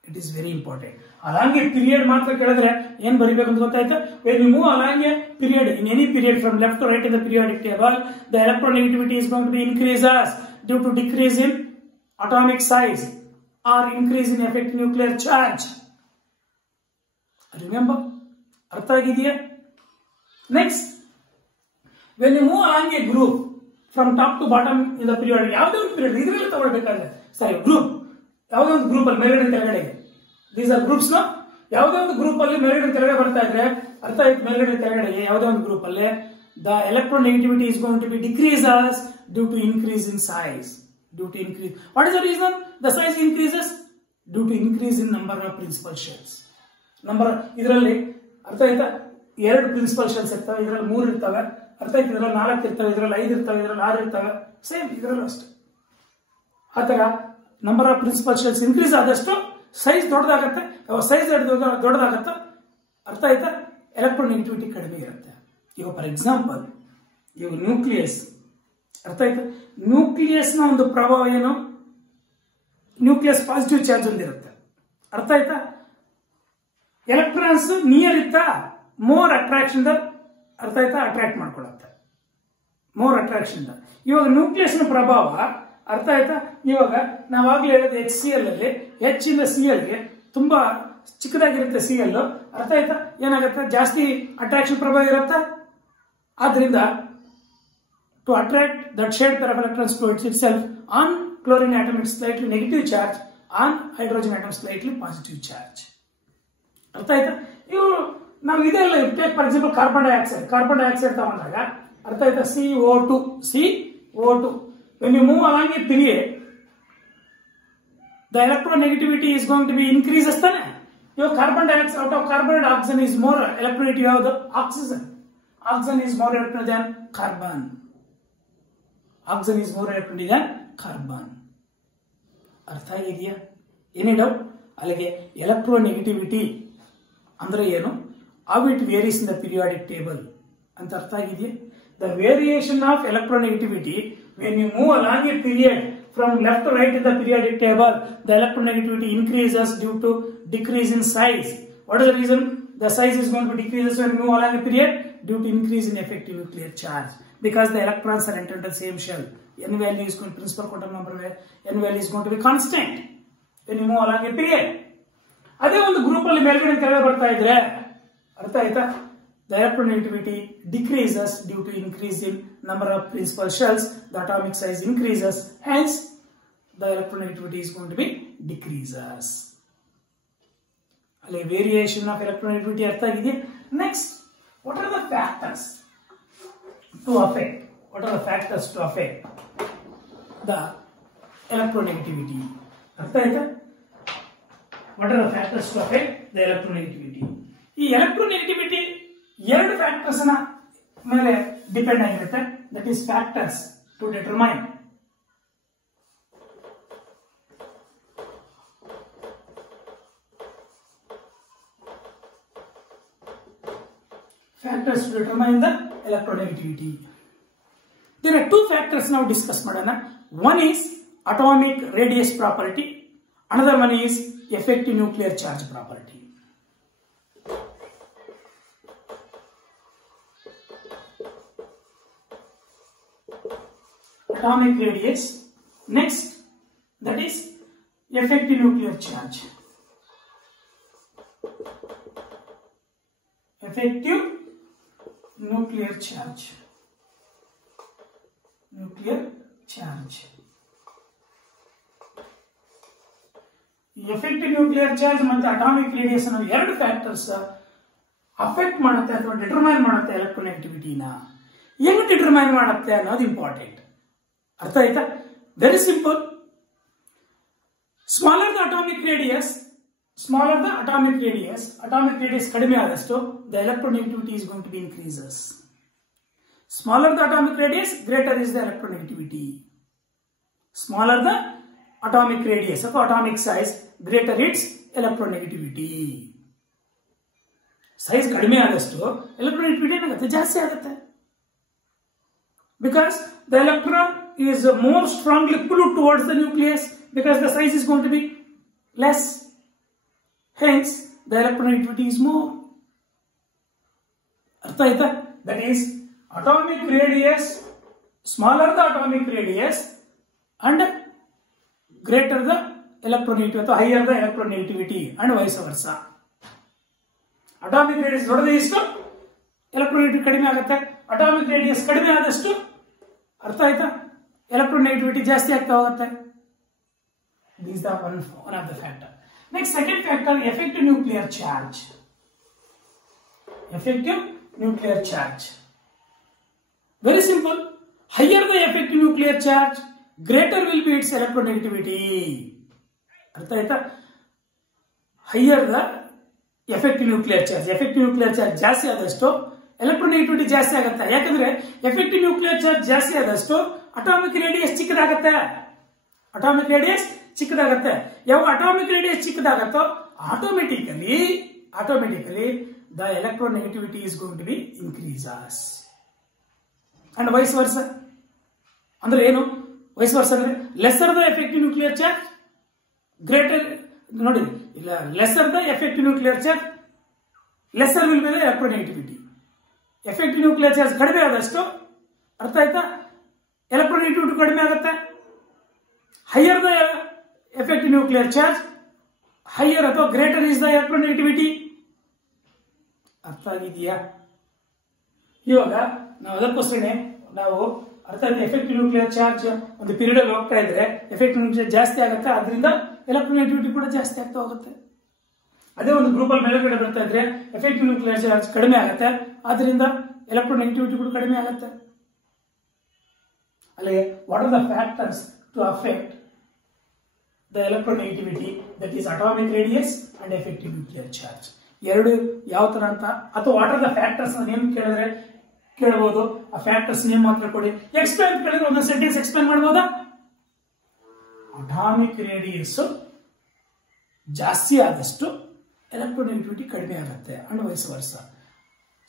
It is very important. Along a period ಮಾತ್ರ ಕೇಳಿದ್ರೆ ಏನ್ ಬರೀಬೇಕು ಅಂತ ಗೊತ್ತಾಯ್ತಾ? When you move along a period, in any period from left to right in the periodic table, the electronegativity is going to be increases due to decrease in atomic size or increase in effective nuclear charge. Remember? ಅರ್ಥ ಆಗಿದೆಯಾ? Next, when you move along a group from top to bottom in the period, ಯಾವುದೇ ಒಂದು ಪೀರಿಯಡ್ ಇದರಲ್ಲಿ ತಗೊಳ್ಬೇಕಾದ್ರೆ, ಸರಿ ಗ್ರೂಪ್ ಯಾವುದೇ ಒಂದು ಗ್ರೂಪ್ ಅಲ್ಲಿ ಮೇಲ್ಗಡೆ ಕೆಳಗಡೆಗೆ, ದೀಸ್ ಆರ್ ಗ್ರೂಪ್ಸ್ ನ, ಯಾವುದೇ ಒಂದು ಗ್ರೂಪ್ ಅಲ್ಲಿ ಮೇಲ್ಗಡೆ ಕೆಳಗಡೆ ಬರ್ತಾ ಇದ್ರೆ ಅರ್ಥ ಆಯ್ತು? ಮೇಲ್ಗಡೆ ಕೆಳಗಡೆಗೆ ಯಾವುದೇ ಒಂದು ಗ್ರೂಪ್ ಅಲ್ಲಿ the electronegativity is going to be decreases due to increase in size, due to increase. What is the reason the size increases? Due to increase in number of principal shells. Number ಇದರಲ್ಲಿ ಅರ್ಥ ಆಯ್ತಾ? 2 ಪ್ರಿನ್ಸಿಪಲ್ ಶೆಲ್ಸ್ ಇರ್ತವೆ, ಇದರಲ್ಲಿ 3 ಇರ್ತವೆ. ಅರ್ಥ ಆಯ್ತು? ಇದರಲ್ಲಿ 4 ಇರ್ತವೆ, ಇದರಲ್ಲಿ 5 ಇರ್ತವೆ, ಇದರಲ್ಲಿ 6 ಇರ್ತವೆ. ಸೇಮ್ ಇದರಲ್ಲೂ ಅಷ್ಟೇ. ಆತರ number of principal shells increase ಆದಷ್ಟು ಸೈಜ್ ದೊಡ್ಡದಾಗತ್ತೆ. ಸೈಜ್ ದೊಡ್ಡದಾಗತ್ತೆ, ಅರ್ಥ ಆಯ್ತಾ? ಎಲೆಕ್ಟ್ರೋನೆಗೆಟಿವಿಟಿ ಕಡಿಮೆ ಇರುತ್ತೆ. ಇವಾಗ ಫಾರ್ ಎಕ್ಸಾಂಪಲ್ ಇವಾಗ ನ್ಯೂಕ್ಲಿಯಸ್, ಅರ್ಥ ಆಯ್ತಾ? ನ್ಯೂಕ್ಲಿಯಸ್ ನ ಒಂದು ಪ್ರಭಾವ ಏನು? ನ್ಯೂಕ್ಲಿಯಸ್ ಪಾಸಿಟಿವ್ ಚಾರ್ಜ್ ಹೊಂದಿರುತ್ತೆ, ಅರ್ಥ ಆಯ್ತಾ? ಎಲೆಕ್ಟ್ರಾನ್ಸ್ ನಿಯರ್ ಇತ್ತ ಮೋರ್ ಅಟ್ರಾಕ್ಷನ್, ಅರ್ಥ ಆಯ್ತಾ? ಅಟ್ರಾಕ್ಟ್ ಮಾಡ್ಕೊಳತ್ತೆ ಮೋರ್ ಅಟ್ರಾಕ್ಷನ್. ಇವಾಗ ನ್ಯೂಕ್ಲಿಯಸ್ ನ ಪ್ರಭಾವ, ಅರ್ಥ ಆಯ್ತಾ? ಇವಾಗ ನಾವಾಗ್ಲೇ ಹೇಳಿದ HCl ಅಲ್ಲಿ H ಇಂದ Cl ಗೆ ತುಂಬಾ ಚಿಕ್ಕದಾಗಿರುತ್ತೆ Cl, ಅರ್ಥ ಆಯ್ತಾ? ಏನಾಗುತ್ತೆ? ಜಾಸ್ತಿ ಅಟ್ರಾಕ್ಷನ್ ಪ್ರಭಾವ ಇರುತ್ತೆ. ಆದ್ರಿಂದ to attract that shared pair of electrons to itself, on chlorine atom it slightly negative charge, on hydrogen atom slightly positive charge. ಅರ್ಥ ಆಯ್ತಾ? ಇವು ನಾವು ಇದೆಲ್ಲ take for example carbon dioxide ತಗೊಂಡಾಗ, ಅರ್ಥ ಆಯ್ತಾ? CO2 when you move along a period, the electronegativity is going to be increases ತಾನೆ. ಇವಾಗ carbon dioxide, out of carbon oxygen is more electronegative, ಯಾವುದು? Oxygen is more electronegative than carbon. Oxygen is more electronegative than carbon. ಅರ್ಥ ಆಗಿದೆಯಾ? ಏನೇ ಡೌಟ್? ಅಲ್ಲಿಗೆ ಎಲೆಕ್ಟ್ರೋನೆಗೆಟಿವಿಟಿ ಅಂದ್ರೆ ಏನು? how it varies in the periodic table ಅಂತ ಅರ್ಥ ಆಗಿದೆಯಾ? The variation of electronegativity when you move along a period from left to right in the periodic table, the electronegativity increases due to decrease in size. What is the reason? The size is going to decrease when you move along a period due to increase in effective nuclear charge, because the electrons are entered the same shell. N value is going to principal quantum number where N value is going to be constant when you move along a period. ಅದೇ ಒಂದು ಗ್ರೂಪ್ ಅಲ್ಲಿ ಮೇಲ್ಗಡೆ ಕೆಳಗೆ ಬರ್ತಾ ಇದ್ರೆ ಅರ್ಥ ಆಯ್ತಾ, the electronegativity decreases due to increase in number of principal shells, the atomic size increases, hence the electronegativity is going to be decreases. ಅಲ್ಲಿ ವೇರಿಯೇಷನ್ ಆಫ್ ಎಲೆಕ್ಟ್ರೋನೆಗೆಟಿವಿಟಿ ಅರ್ಥ ಆಗಿದೆ. Next, what are the factors to affect the electronegativity? ಅರ್ಥ ಆಯ್ತಾ? What are the factors to affect the electronegativity? ಈ ಎಲೆಕ್ಟ್ರೋನೆಗೆಟಿವಿಟಿ ಎರಡು ಫ್ಯಾಕ್ಟರ್ಸ್ ಮೇಲೆ ಡಿಪೆಂಡ್ ಆಗಿರುತ್ತೆ. That is factors to determine the electronegativity. There are two factors now discuss madana. One is atomic radius property, another one is effective nuclear charge property. Atomic radius, next that is effective nuclear charge. Effective nuclear charge. Effective nuclear charge ಮತ್ತು ಅಟಾಮಿಕ್ ರೇಡಿಯಸ್ ಅನ್ನೋ ಎರಡು ಫ್ಯಾಕ್ಟರ್ಸ್ ಅಫೆಕ್ಟ್ ಮಾಡುತ್ತೆ ಅಥವಾ ಡಿಟರ್ಮೈನ್ ಮಾಡುತ್ತೆ ಎಲೆಕ್ಟ್ರೋನೆಗೆಟಿವಿಟಿನ. ಹೆಂಗ್ ಡಿಟರ್ಮೈನ್ ಮಾಡುತ್ತೆ ಅನ್ನೋದು ಇಂಪಾರ್ಟೆಂಟ್. ಅರ್ಥ ಆಯ್ತಾ? Very simple. Smaller the atomic radius ಕಡಿಮೆ ಆದಷ್ಟು the electronegativity is going to be increases. Smaller the atomic radius, greater is the electronegativity. Smaller the atomic radius or atomic size, greater its electronegativity. Size ಕಡಿಮೆ ಆದಷ್ಟು electronegativity ಏನಾಗುತ್ತೆ? ಜಾಸ್ತಿ ಆಗುತ್ತೆ. Because the electron is more strongly pulled towards the nucleus because the size is going to be less. Hence, the electronegativity is more. ಅರ್ಥ ಆಯ್ತಾ? That is atomic radius, smaller the atomic radius and greater the electronegativity ಅಥವಾ higher the electronegativity and vice versa. Atomic radius ದೊಡ್ಡದಿಷ್ಟು electronegativity ಕಡಿಮೆ ಆಗುತ್ತೆ. Atomic radius ಕಡಿಮೆ ಆದಷ್ಟು ಅರ್ಥ ಆಯ್ತಾ electronegativity ಜಾಸ್ತಿ ಆಗ್ತಾ ಹೋಗುತ್ತೆ. These are one of the factor. Next, second factor, effective nuclear charge. Effective nuclear charge. Very simple. Higher the effective nuclear charge, greater will be its electronegativity. Artha aita? Higher the effective nuclear charge. Effective nuclear charge ಜಾಸ್ತಿ ಆದಷ್ಟು electronegativity ಜಾಸ್ತಿ ಆಗುತ್ತೆ. ಯಾಕಂದ್ರೆ effective nuclear charge ಜಾಸ್ತಿ ಆದಷ್ಟು atomic radius ಚಿಕ್ಕದಾಗುತ್ತೆ. Atomic radius ಚಿಕ್ಕದಾಗುತ್ತೆ. ಯಾವ ಅಟಾಮಿಕ್ ರೇಡಿಯಸ್ ಚಿಕ್ಕದಾಗತ್ತೋ automatically the electronegativity is going to be increases and vice versa. ಅಂದ್ರೆ ಏನು vice versa ಅಂದ್ರೆ lesser the effective nuclear charge, greater ನೋಡಿ ಇಲ್ಲ lesser the effective nuclear charge, lesser will be the electronegativity. effective nuclear charge ಕಡಿಮೆ ಆದಷ್ಟು ಅರ್ಥ ಆಯ್ತಾ electronegativity ಕಡಿಮೆ ಆಗುತ್ತೆ. higher the effective nuclear charge, higher ಅಥವಾ greater is the electronegativity. ಅರ್ಥ ಆಗಿದೆಯಾ? ಇವಾಗ ನಾವು ಅದಕ್ಕೋಸ್ಕರನೇ ನಾವು ಅರ್ಥ ಆಗಿದೆ ಎಫೆಕ್ಟಿವ್ ನ್ಯೂಕ್ಲಿಯರ್ ಚಾರ್ಜ್ ಒಂದು ಪೀರಿಯಡ್ ಅಲ್ಲಿ ಹೋಗ್ತಾ ಇದ್ರೆ ಎಫೆಕ್ಟಿವ್ ನ್ಯೂಕ್ಲಿಯರ್ ಜಾಸ್ತಿ ಆಗುತ್ತೆ, ಅದರಿಂದ ಎಲೆಕ್ಟ್ರೋನೆಗೆಟಿವಿಟಿ ಕೂಡ ಜಾಸ್ತಿ ಆಗ್ತಾ ಹೋಗುತ್ತೆ. ಅದೇ ಒಂದು ಗ್ರೂಪ್ ಅಲ್ಲಿ ಮೇಲ್ಗಡೆ ಬರ್ತಾ ಇದ್ರೆ ಎಫೆಕ್ಟಿವ್ ನ್ಯೂಕ್ಲಿಯರ್ ಚಾರ್ಜ್ ಕಡಿಮೆ ಆಗುತ್ತೆ, ಅದರಿಂದ ಎಲೆಕ್ಟ್ರೋನೆಗೆಟಿವಿಟಿ ಕೂಡ ಕಡಿಮೆ ಆಗುತ್ತೆ. ಅಲ್ಲಿ what are the factors to affect the electronegativity, that is atomic radius and effective nuclear charge. ಎರಡು ಯಾವ ತರ ಅಂತ ಅಥವಾ what are the factors name ಕೇಳಿದ್ರೆ ಕೇಳಬಹುದು. ಆ ಫ್ಯಾಕ್ಟರ್ಸ್ ನೇಮ್ ಮಾತ್ರ ಕೊಡಿ. ಎಕ್ಸ್ಪ್ಲೈನ್ ಕೇಳಿದ್ರೆ ಒಂದು ಸೆಂಟೆನ್ಸ್ ಎಕ್ಸ್ಪ್ಲೈನ್ ಮಾಡಬಹುದಾ? ಅಟಾಮಿಕ್ ರೇಡಿಯಸ್ ಜಾಸ್ತಿ ಆದಷ್ಟು ಎಲೆಕ್ಟ್ರೋನೆಗೆಟಿವಿಟಿ ಕಡಿಮೆ ಆಗುತ್ತೆ and vice versa.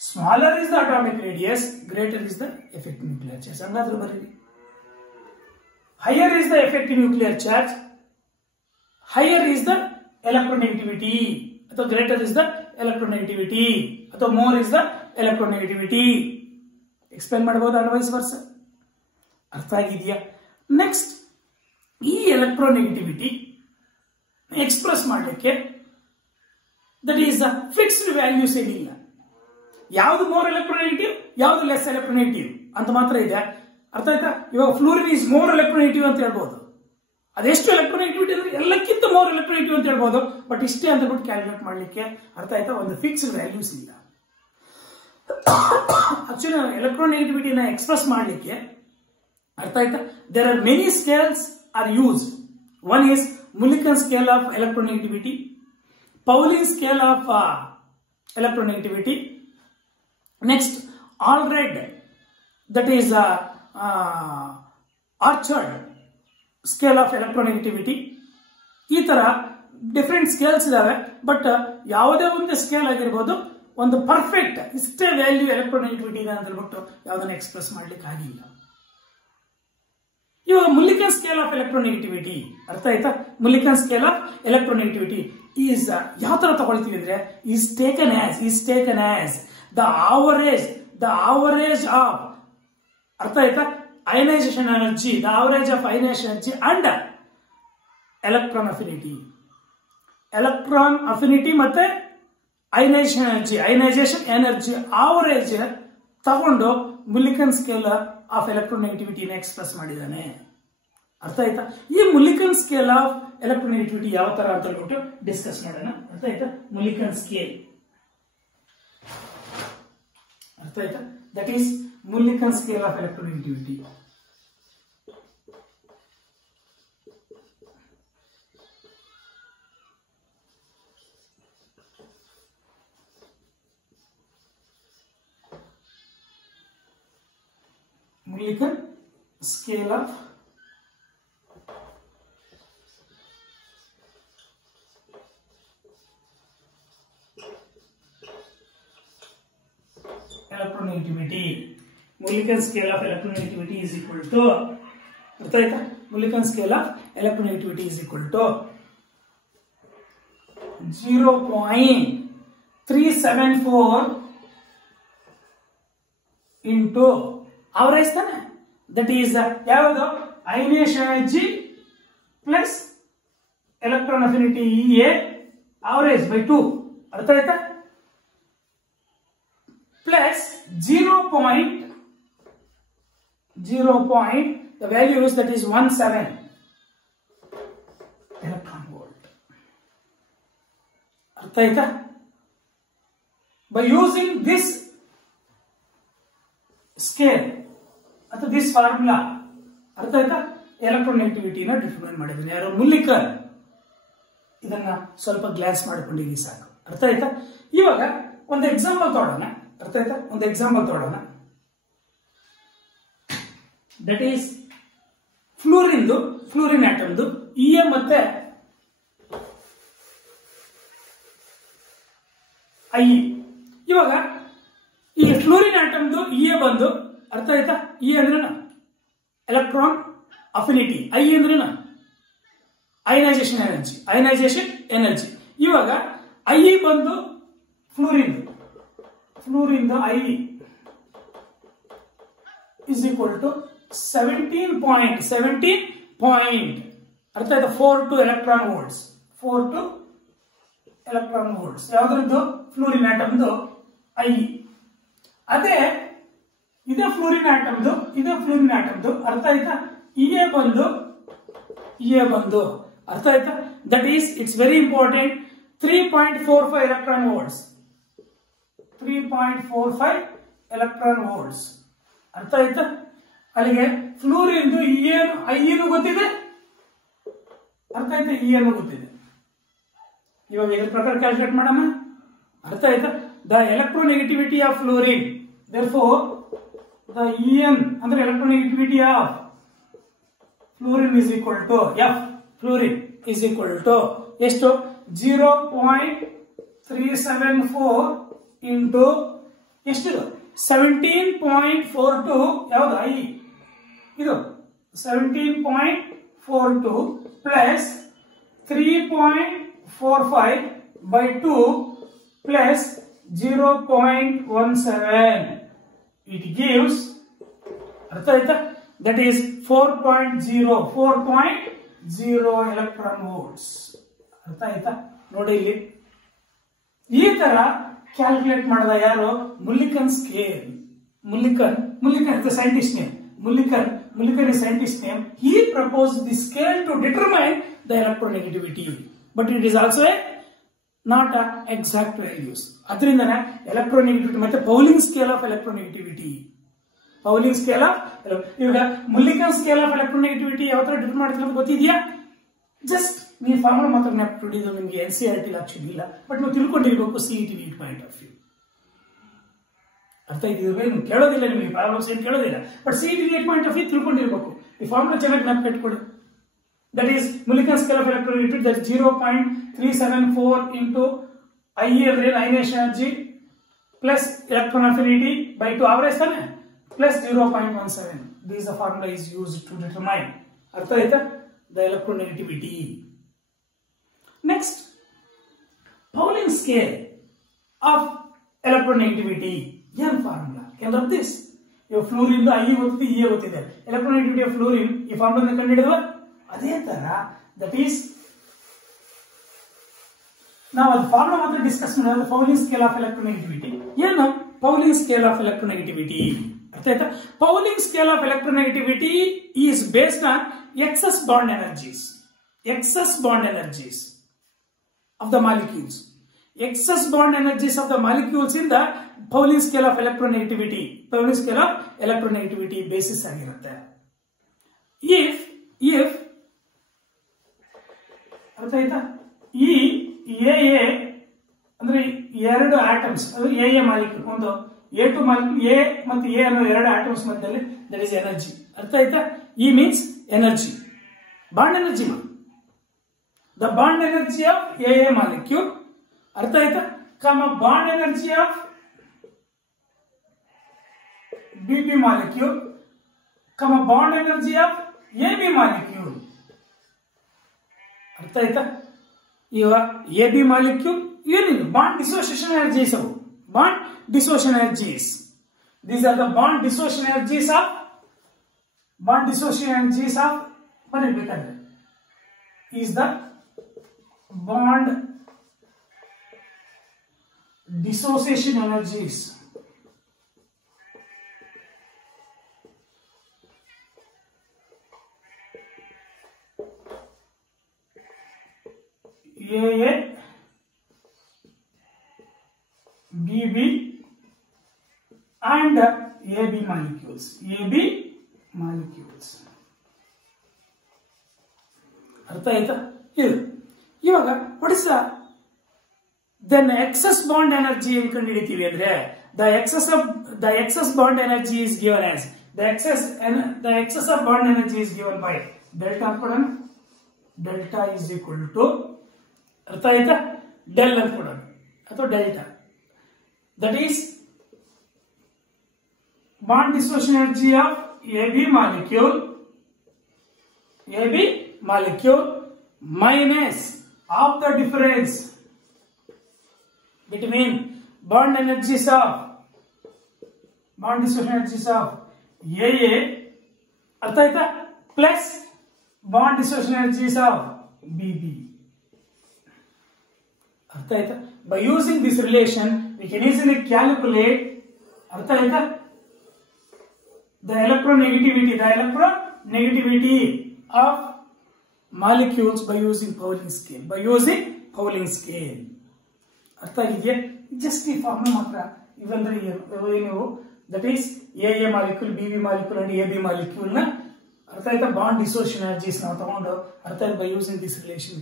Smaller is the atomic radius, greater is the effective nuclear charge. ಹಂಗಾದ್ರೂ ಬರೀರಿ. Higher is the effective nuclear charge, higher is the electronegativity ಅಥವಾ greater is the electronegativity ಅಥವಾ more is the electronegativity. Explain ಮಾಡಬಹುದು ಅಂಡ್ ವೈಸ್ ವರ್ಸ. ಅರ್ಥ ಆಗಿದೆಯಾ? ನೆಕ್ಸ್ಟ್, ಈ ಎಲೆಕ್ಟ್ರೋನೆಗೆಟಿವಿಟಿ ಎಕ್ಸ್ಪ್ರೆಸ್ ಮಾಡಲಿಕ್ಕೆ ದಟ್ ಈಸ್ ಫಿಕ್ಸ್ಡ್ ವ್ಯಾಲ್ಯೂಸ್ ಏನಿಲ್ಲ. ಯಾವ್ದು ಮೋರ್ ಎಲೆಕ್ಟ್ರೋನೆಗೆಟಿವ್, ಯಾವ್ದು ಲೆಸ್ ಎಲೆಕ್ಟ್ರೋನೆಗೆಟಿವ್ ಅಂತ ಮಾತ್ರ ಇದೆ. ಅರ್ಥ ಆಯ್ತಾ? ಇವಾಗ ಫ್ಲೂರಿನ್ ಈಸ್ ಮೋರ್ ಎಲೆಕ್ಟ್ರೋನೆಗೆಟಿವ್ ಅಂತ ಹೇಳ್ಬೋದು. ಅದೆಷ್ಟು ಎಲೆಕ್ಟ್ರೋನೆಗೆಟಿವಿಟಿ ಅಂದ್ರೆ ಎಲ್ಲಕ್ಕಿಂತ ಮೋರ್ ಎಲೆಕ್ಟ್ರೋನೆಗೆಟಿವ್ ಅಂತ ಹೇಳ್ಬೋದು. ಬಟ್ ಇಷ್ಟೇ ಅಂತ ಬಿಟ್ಟು ಕ್ಯಾಲ್ಕುಲೇಟ್ ಮಾಡ್ಲಿಕ್ಕೆ, ಅರ್ಥ ಆಯ್ತಾ, ಒಂದು ಫಿಕ್ಸ್ಡ್ ವ್ಯಾಲ್ಯೂಸ್ ಇಲ್ಲ. ಆಕ್ಚುಲಿ ಎಲೆಕ್ಟ್ರೋನೆಗೆಟಿವಿಟಿನ ಎಕ್ಸ್ಪ್ರೆಸ್ ಮಾಡ್ಲಿಕ್ಕೆ, ಅರ್ಥ ಆಯ್ತಾ, there are many scales are used. One is Mulliken scale of electronegativity, Pauling scale of electronegativity, next Allred, that is ಆರ್ಚರ್ಡ್ ಸ್ಕೇಲ್ ಆಫ್ ಎಲೆಕ್ಟ್ರೋನೆಗೆಟಿವಿಟಿ. ಈ ತರ ಡಿಫರೆಂಟ್ ಸ್ಕೇಲ್ಸ್ ಇದಾವೆ. ಬಟ್ ಯಾವುದೇ ಒಂದು ಸ್ಕೇಲ್ ಆಗಿರ್ಬೋದು, ಒಂದು ಪರ್ಫೆಕ್ಟ್ ಇಷ್ಟೇ ವ್ಯಾಲ್ಯೂ ಎಲೆಕ್ಟ್ರೋನೆಗೆಟಿವಿಟಿ ಇದೆ ಅಂತ ಹೇಳ್ಬಿಟ್ಟು ಯಾವುದನ್ನ ಎಕ್ಸ್ಪ್ರೆಸ್ ಮಾಡ್ಲಿಕ್ಕೆ ಆಗಿಲ್ಲ. ಇವಾಗ ಮುಲಿಕನ್ ಸ್ಕೇಲ್ ಆಫ್ ಎಲೆಕ್ಟ್ರೋನೆಗೆಟಿವಿಟಿ, ಅರ್ಥ ಆಯ್ತಾ? ಮುಲಿಕನ್ ಸ್ಕೇಲ್ ಆಫ್ ಎಲೆಕ್ಟ್ರೋನೆಗೆಟಿವಿಟಿ ಈಸ್ ಯಾವ ತರ ತಗೊಳ್ತೀವಿ ಅಂದ್ರೆ, is taken as the average of, ಅರ್ಥ ಆಯ್ತಾ, ionisation energy, the average of ionisation energy and electron affinity ಮತ್ತೆ ಅಯನೈಸೇಷನ್ ಎನರ್ಜಿ ಆವರೇಜ್ ತಗೊಂಡು ಮುಲಿಕನ್ ಸ್ಕೇಲ್ ಆಫ್ ಎಲೆಕ್ಟ್ರೋನೆಗೆಟಿವಿಟಿನ ಎಕ್ಸ್ಪ್ರೆಸ್ ಮಾಡಿದ್ದಾನೆ. ಅರ್ಥ ಆಯ್ತಾ? ಈ ಮುಲಿಕನ್ ಸ್ಕೇಲ್ ಆಫ್ ಎಲೆಕ್ಟ್ರೋನೆಗೆಟಿವಿಟಿ ಯಾವ ತರ ಅಂತ ಹೇಳ್ಬಿಟ್ಟು ಡಿಸ್ಕಸ್ ಮಾಡೋಣ. ಅರ್ಥ ಆಯ್ತಾ? ಮುಲಿಕನ್ ಸ್ಕೇಲ್, ಅರ್ಥ ಆಯ್ತಾ? That is Mulliken scale of electronegativity. Mulliken scale of electronegativity. Mulliken scale of electronegativity is equal to, ಅರ್ಥ ಆಯ್ತಾ? Mulliken scale of electronegativity is equal to 0.374 into average ತಾನೆ, ದಟ್ ಈಸ್ ಯಾವುದು, ionization energy plus electron affinity EA average by 2, ಅರ್ಥ ಆಯ್ತಾ? Plus 0.0 the value is that is 17 electron volt. ಅರ್ಥ ಆಯ್ತಾ? By using this scale ಅಥವಾ ದಿಸ್ ಫಾರ್ಮುಲಾ, ಅರ್ಥ ಆಯ್ತಾ, ಎಲೆಕ್ಟ್ರೋನೆಗೆಟಿವಿಟಿನ ಡಿಟರ್ಮೈನ್ ಮಾಡಿದ್ದೀನಿ. ಯಾರು? ಮುಲ್ಲಿಕನ್. ಇದನ್ನ ಸ್ವಲ್ಪ ಗ್ಲಾನ್ಸ್ ಮಾಡಿಕೊಂಡಿರಿ ಸಾಕು. ಅರ್ಥ ಆಯ್ತಾ? ಇವಾಗ ಒಂದು ಎಕ್ಸಾಂಪಲ್ ತಗೊಳ್ಳೋಣ. ಅರ್ಥ ಆಯ್ತಾ? ಒಂದು ಎಕ್ಸಾಂಪಲ್ ತಗೊಳ್ಳೋಣ. ದಟ್ ಈಸ್ ಫ್ಲೂರಿನ್ ಆಟಮ್ದು ಇಎ ಮತ್ತೆ ಐಇ. ಇವಾಗ ಈ ಫ್ಲೂರಿನ್ ಆಟಮ್ದು ಇಎ ಬಂದು, ಅರ್ಥ ಆಯ್ತಾ, ಇ ಅಂದ್ರೇನು ಎಲೆಕ್ಟ್ರಾನ್ ಅಫಿನಿಟಿ, ಐ ಅಂದ್ರೇನು ಅಯನೈಸೇಷನ್ ಎನರ್ಜಿ. ಇವಾಗ ಐ ಬಂದು fluorine I is equal to 17 point, ಅರ್ಥ ಆಯ್ತಾ, 4 to electron volts. ಯಾವ್ದ್ರದ್ದು? ಫ್ಲೂರಿನ್ ಆಟಮ್ದು ಐ. ಅದೇ ಇದೇ ಫ್ಲೂರಿನ್ ಆಟಮ್ದು, ಅರ್ಥ ಆಯ್ತಾ, ಇಎ ಬಂದು, ಅರ್ಥ ಆಯ್ತಾ, that is it's very important, 3.45 electron volts. 3.45 electron volts, ಅರ್ಥ ಆಯ್ತಾ? ಅಲ್ಲಿಗೆ ಫ್ಲೂರಿನ್ದು ಐನು ಗೊತ್ತಿದೆ, ಅರ್ಥ ಆಯ್ತಾ, ಇಎನು ಗೊತ್ತಿದೆ. ಇವಾಗ ಇದ್ರ ಪ್ರಕಾರ ಕ್ಯಾಲ್ಕುಲೇಟ್ ಮಾಡೋಣ. ಅರ್ಥ ಆಯ್ತಾ? The electronegativity of fluorine, therefore the En ಅಂದ್ರೆ electronegativity of fluorine is equal to F. Fluorine is equal to ಎಷ್ಟು? 0.374 into ಎಷ್ಟು? 17.42. ಯಾವುದು? ಐ. ಇದು 17.42 plus 3.45 by 2 plus 0.17. It gives, ಅರ್ಥ ಆಯ್ತಾ, that is 4.0 electron volts. ಅರ್ಥ ಆಯ್ತಾ? ನೋಡಿ ಇಲ್ಲಿ ಈ ತರ ಕ್ಯಾಲ್ಕುಲೇಟ್ ಮಾಡಿದ ಯಾರು? ಮುಲ್ಲಿಕನ್ scale. ಮುಲ್ಲಿಕನ್ is the scientist name. Mulliken is scientist name. He proposed the scale to determine the electronegativity, but it is also not a exact values. ಅದರಿಂದನೇ electronegativity ಮತ್ತೆ ಪೌಲಿಂಗ್ ಸ್ಕೇಲ್ ಆಫ್ electronegativity. ಇವಾಗ ಮುಲ್ಲಿಕನ್ ಸ್ಕೇಲ್ ಆಫ್ electronegativity ಯಾವ ತರ ಡಿಟರ್ಮೈನ್ ಮಾಡ್ತಾರೆ ಅಂತ ಗೊತ್ತಿದೆಯಾ? ಜಸ್ಟ್ ನೀವು ಫಾರ್ಮುಲಾ ಮಾತ್ರ ನೆನಪಿಟ್ಟಿದ್ದು ನಿಮಗೆ NCERT ಆಕ್ಚುಲಿ ಇಲ್ಲ, ಬಟ್ ನೀವು ತಿಳ್ಕೊಂಡಿರ್ಬೇಕು CET ಪಾಯಿಂಟ್ ಆಫ್ ವ್ಯೂ. ಅರ್ಥ ಇದೀವಿ, ನೀವು ಕೇಳೋದಿಲ್ಲ, ನಿಮಗೆ ಪ್ರಾಬ್ಲಮ್ಸ್ ಏನು ಕೇಳೋದಿಲ್ಲ, but CET point of view ತಿಳ್ಕೊಂಡಿರ್ಬೇಕು. ಈ ಫಾರ್ಮುಲಾ ಚೆನ್ನಾಗಿ ನೆನಪಿಟ್ಕೊಳ್ಳಿ. That is Mulliken scale of electronegativity, that 0.374 into IE ಅಂದ್ರೆ ionisation energy plus electron affinity by 2 average ತಾನೆ plus 0.17. This the formula is used to determine. ಅರ್ಥ ಆಯ್ತಾ? The electronegativity. Next, Pauling scale of electronegativity. Yan formula. Can you this? Your fluorine the I ಗೊತ್ತಿದೆ, E ಗೊತ್ತಿದೆ. Electronegativity of fluorine ಈ ಫಾರ್ಮುಲಾ ಕಂಡುಹಿಡಿದವ ಅದೇ ತರ. That is ನಾವು ಅದು ಫಾರ್ಮುಲಾ ಮಾತ್ರ ಡಿಸ್ಕಸ್ ಮಾಡೋದು. Pauling scale of electronegativity. ಏನು Pauling scale of electronegativity? ಅರ್ಥ ಆಯ್ತಾ? Pauling scale of electronegativity is based on excess bond energies of the molecules. Excess bond energies of the molecules in the Pauling scale of electronegativity. Pauling scale of electronegativity basis ಆಗಿರುತ್ತೆ. If ಅರ್ಥ ಆಯ್ತಾ? ಈ AA ಅಂದ್ರೆ ಎರಡು ಆಟಮ್ಸ್, ಅದು AA ಮಾಲಿಕ್ಯೂಲ್, ಒಂದು A2 ಮಾಲಿಕ್ಯೂಲ್, A ಮತ್ತು A ಅನ್ನೋ ಎರಡು ಆಟಮ್ಸ್ ಮಧ್ಯದಲ್ಲಿ ದಟ್ ಇಸ್ ಎನರ್ಜಿ. ಅರ್ಥ ಆಯ್ತಾ? E means energy, bond energy. The bond energy of AA molecule, ಅರ್ಥ ಆಯ್ತಾ? bond energy of BB molecule, bond energy of AB molecule. ಅರ್ಥ ಆಯ್ತಾ? ಈಗ AB molecule ಏನಿದೆ? bond dissociation energies ಅವು. Bond dissociation energies. These are the bond dissociation energies of is the bond dissociation energies. AA, BB and AB molecules. ಅರ್ಥ ಆಯ್ತಾ? ಇವಾಗ what is then excess bond energy ಏನು ಕಂಡುಹಿಡಿತೀವಿ ಅಂದ್ರೆ the excess bond energy is given as the excess of bond energy is given by delta ಕೊಡೋಣ. delta is equal to ಅರ್ಥ ಆಯ್ತಾ? del ಅಂತ ಕೊಡೋಣ ಅಥವಾ delta. That is bond dissociation energy of AB molecule minus of the difference between bond dissociation energies of AA ಅರ್ಥ ಆಯ್ತಾ? plus bond dissociation energies of BB. ಅರ್ಥ ಆಯ್ತಾ? By using this relation we can easily calculate ಅರ್ಥ ಆಯ್ತಾ? the electronegativity of molecules by using Pauling scale. ಅರ್ಥ ಆಗಿದೆಯಾ? ಜಸ್ಟ್ ಈ ಫಾರ್ಮುಲಾ ಮಾತ್ರ ಇವಂದ್ರೆ ಏನು? That is AA molecule, BB molecule and AB molecule ನ ಅರ್ಥ ಆಯ್ತಾ? ಬಾಂಡ್ ಡಿಸೋಸಿಯೇಷನ್ ಎನರ್ಜೀಸ್ ನಾವು ತಗೊಂಡು ಅರ್ಥ ಆಯ್ತಾ? By using this relation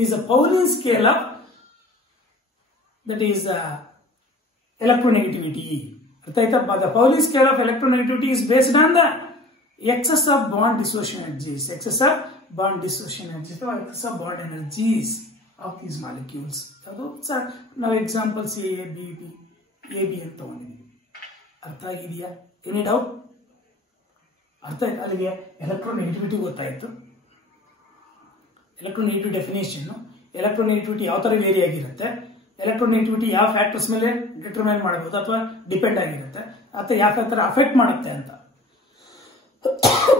this uh Pauling scale of that is electronegativity. ಅರ್ಥ ಆಯ್ತಾ? the Pauling scale of electronegativity is based on the excess of bond dissociation energies or excess of bond energies of these molecules. ಅದು ನಾವು ಎಕ್ಸಾಂಪಲ್ಸ್ AB ಅಂತ ತಗೊಂಡಿದ್ದೀವಿ. ಅರ್ಥ ಆಗಿದೆಯಾ? Any doubt? ಅರ್ಥ ಆಯ್ತು? ಅಲ್ಲಿಗೆ ಎಲೆಕ್ಟ್ರೋನೆಗೆಟಿವಿಟಿ ಗೊತ್ತಾಯ್ತು. ಎಲೆಕ್ಟ್ರೋನೆಗೆಟಿವ್ ಡೆಫಿನೇಷನ್, ಎಲೆಕ್ಟ್ರೋನೆಗೆಟಿವಿಟಿ ಯಾವ ತರ ವೇರಿ ಆಗಿರುತ್ತೆ, ಎಲೆಕ್ಟ್ರೋನೆಗೆಟಿವಿಟಿ ಯಾವ ಫ್ಯಾಕ್ಟರ್ಸ್ ಮೇಲೆ ಡಿಟರ್ಮೈನ್ ಮಾಡಬಹುದು ಅಥವಾ ಡಿಪೆಂಡ್ ಆಗಿರುತ್ತೆ, ಅಥವಾ ಯಾವ ತರ ಅಫೆಕ್ಟ್ ಮಾಡುತ್ತೆ ಅಂತ.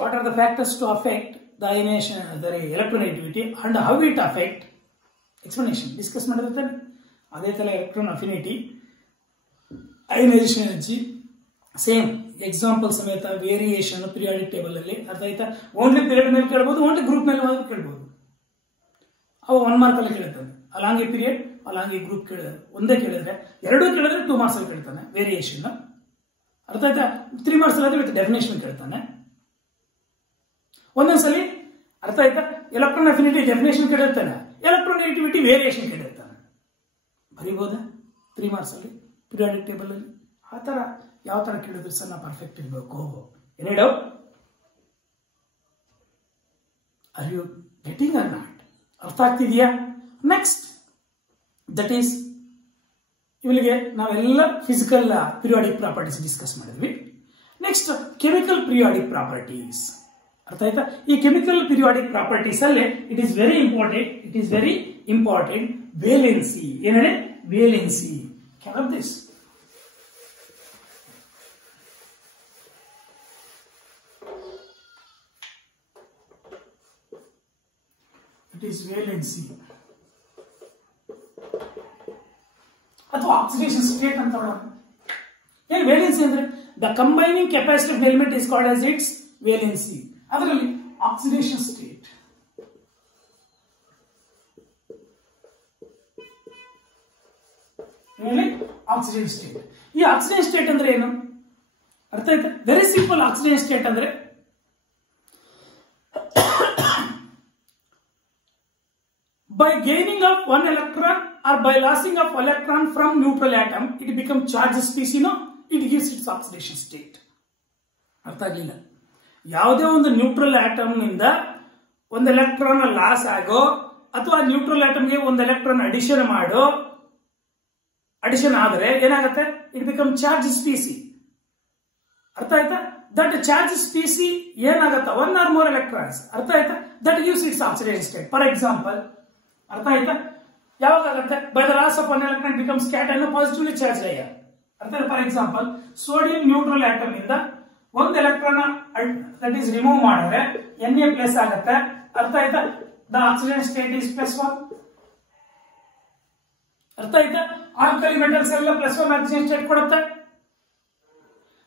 What are the factors to affect the ionisation, electronegativity and how it affect explanation discuss ಮಾಡಿರುತ್ತೆ. ಅದೇ ತರ electron affinity, ionisation energy same example ಸಮೇತ ವೇರಿಯೇಷನ್ ಪೀರಿಯಾಡಿಕ್ ಟೇಬಲ್ ಅಲ್ಲಿ. ಅರ್ಥ ಆಯ್ತಾ? ಓನ್ಲಿ ಪೀರಿಯಡ್ ಮೇಲೆ ಕೇಳಬಹುದು, ಓನ್ಲಿ ಗ್ರೂಪ್ ಮೇಲೆ ಕೇಳಬಹುದು. ಅವು 1 ಮಾರ್ಕ್ ಅಲ್ಲಿ ಕೇಳ್ತಾನೆ. Along a period, along a group ಕೇಳಿದ್ರೆ ಒಂದೇ ಕೇಳಿದ್ರೆ, ಎರಡೂ ಕೇಳಿದ್ರೆ 2 ಮಾರ್ಕ್ಸ್ ಅಲ್ಲಿ ಕೇಳ್ತಾನೆ ವೇರಿಯೇಷನ್. ಅರ್ಥ ಆಯ್ತಾ? 3 ಮಾರ್ಕ್ಸ್ ಅಲ್ಲಿ ವಿತ್ ಡೆಫಿನೇಷನ್ ಕೇಳ್ತಾನೆ. ಒಂದೊಂದ್ಸಲಿ ಅರ್ಥ ಆಯ್ತಾ ಎಲೆಕ್ಟ್ರಾನ್ ಅಫಿನಿಟಿ ಡೆಫಿನೇಷನ್ ಕೇಳಿರ್ತಾನೆ, ಎಲೆಕ್ಟ್ರಾನ್ ನೆಗೆಟಿವಿಟಿ ವೇರಿಯೇಷನ್ ಕೇಳಿರ್ತಾನೆ. ಬರೀಬಹುದಾ 3 ಮಾರ್ಕ್ಸ್ ಅಲ್ಲಿ ಪೀರಿಯಾಡಿಕ್ ಟೇಬಲ್ ಅಲ್ಲಿ? ಆ ತರ ಯಾವ ತರ ಕೇಳಿದ್ರು ಸಹ ನಾವು ಪರ್ಫೆಕ್ಟ್ ಇರಬೇಕು. Any doubt? Are you getting or not? ಅರ್ಥ ಆಗ್ತಿದೆಯಾ? ನೆಕ್ಸ್ಟ್ ದಟ್ ಈಸ್ ಇವಳಿಗೆ ನಾವೆಲ್ಲ ಫಿಸಿಕಲ್ ಪಿರಿಯಾಡಿಕ್ ಪ್ರಾಪರ್ಟೀಸ್ ಡಿಸ್ಕಸ್ ಮಾಡಿದ್ವಿ. Next chemical periodic properties. ಅರ್ಥ ಆಯ್ತಾ? ಈ ಕೆಮಿಕಲ್ ಪಿರಿಯಾಡಿಕ್ ಪ್ರಾಪರ್ಟೀಸ್ ಅಲ್ಲಿ it is very important valency. ಏನೇನೆ? Valency. Can of this it is valency ಅಥವಾ ಆಕ್ಸಿಡೇಷನ್ ಸ್ಟೇಟ್ ಅಂತ ಹೇಳೋಣ. ಏನು ವೇಲೆನ್ಸಿ ಅಂದ್ರೆ the combining capacity of element is called as its valency. ಅದರಲ್ಲಿ ಆಕ್ಸಿಡೇಷನ್ ಸ್ಟೇಟ್ ಆಕ್ಸಿಡೇಷನ್ ಸ್ಟೇಟ್. ಈ ಆಕ್ಸಿಡೇಷನ್ ಸ್ಟೇಟ್ ಅಂದ್ರೆ ಏನು? ಅರ್ಥ ಆಯ್ತಾ? Very simple. ಆಕ್ಸಿಡೇಷನ್ ಸ್ಟೇಟ್ ಅಂದ್ರೆ by gaining of one electron or by losing of electron from neutral atom, it becomes charged species. It gives its oxidation state. ಅರ್ಥ ಆಗಿಲ್ಲ? ಯಾವುದೇ ಒಂದು ನ್ಯೂಟ್ರಲ್ ಆಟಮ್ ನಿಂದ ಒಂದು ಎಲೆಕ್ಟ್ರಾನ್ ಲಾಸ್ ಆಗೋ ಅಥವಾ ನ್ಯೂಟ್ರಲ್ ಆಟಮ್ಗೆ ಒಂದು ಎಲೆಕ್ಟ್ರಾನ್ ಅಡಿಷನ್ ಆದರೆ ಏನಾಗುತ್ತೆ? It become charge species. ಅರ್ಥ ಆಯ್ತಾ? ದಟ್ ಚಾರ್ಜ್ ಸ್ಪೀಸಿ ಏನಾಗತ್ತ? 1 or more electrons. ಅರ್ಥ ಆಯ್ತಾ? That gives it's oxidation state. For example ಅರ್ಥ ಆಯ್ತಾ? ಯಾವಾಗ ಆಗುತ್ತೆ? By the loss of 1 electron becomes cation positively charge ಅಯ್ಯ. ಅರ್ಥ ಆಯ್ತಾ? For example sodium neutral atom ಇಂದ ಒಂದು ಎಲೆಕ್ಟ್ರಾನ್ ದಟ್ ಈಸ್ ರಿಮೂವ್ ಮಾಡಿದ್ರೆ Na+ ಆಗುತ್ತೆ. ಅರ್ಥ ಆಯ್ತಾ? The oxidation state is +1. ಅರ್ಥ ಆಯ್ತಾ? ಆಲ್ಕಲಿ ಮೆಟಲ್ಸ್ ಎಲ್ಲ +1 ಆಕ್ಸಿಡೇಷನ್ ಸ್ಟೇಟ್ ಕೊಡುತ್ತೆ.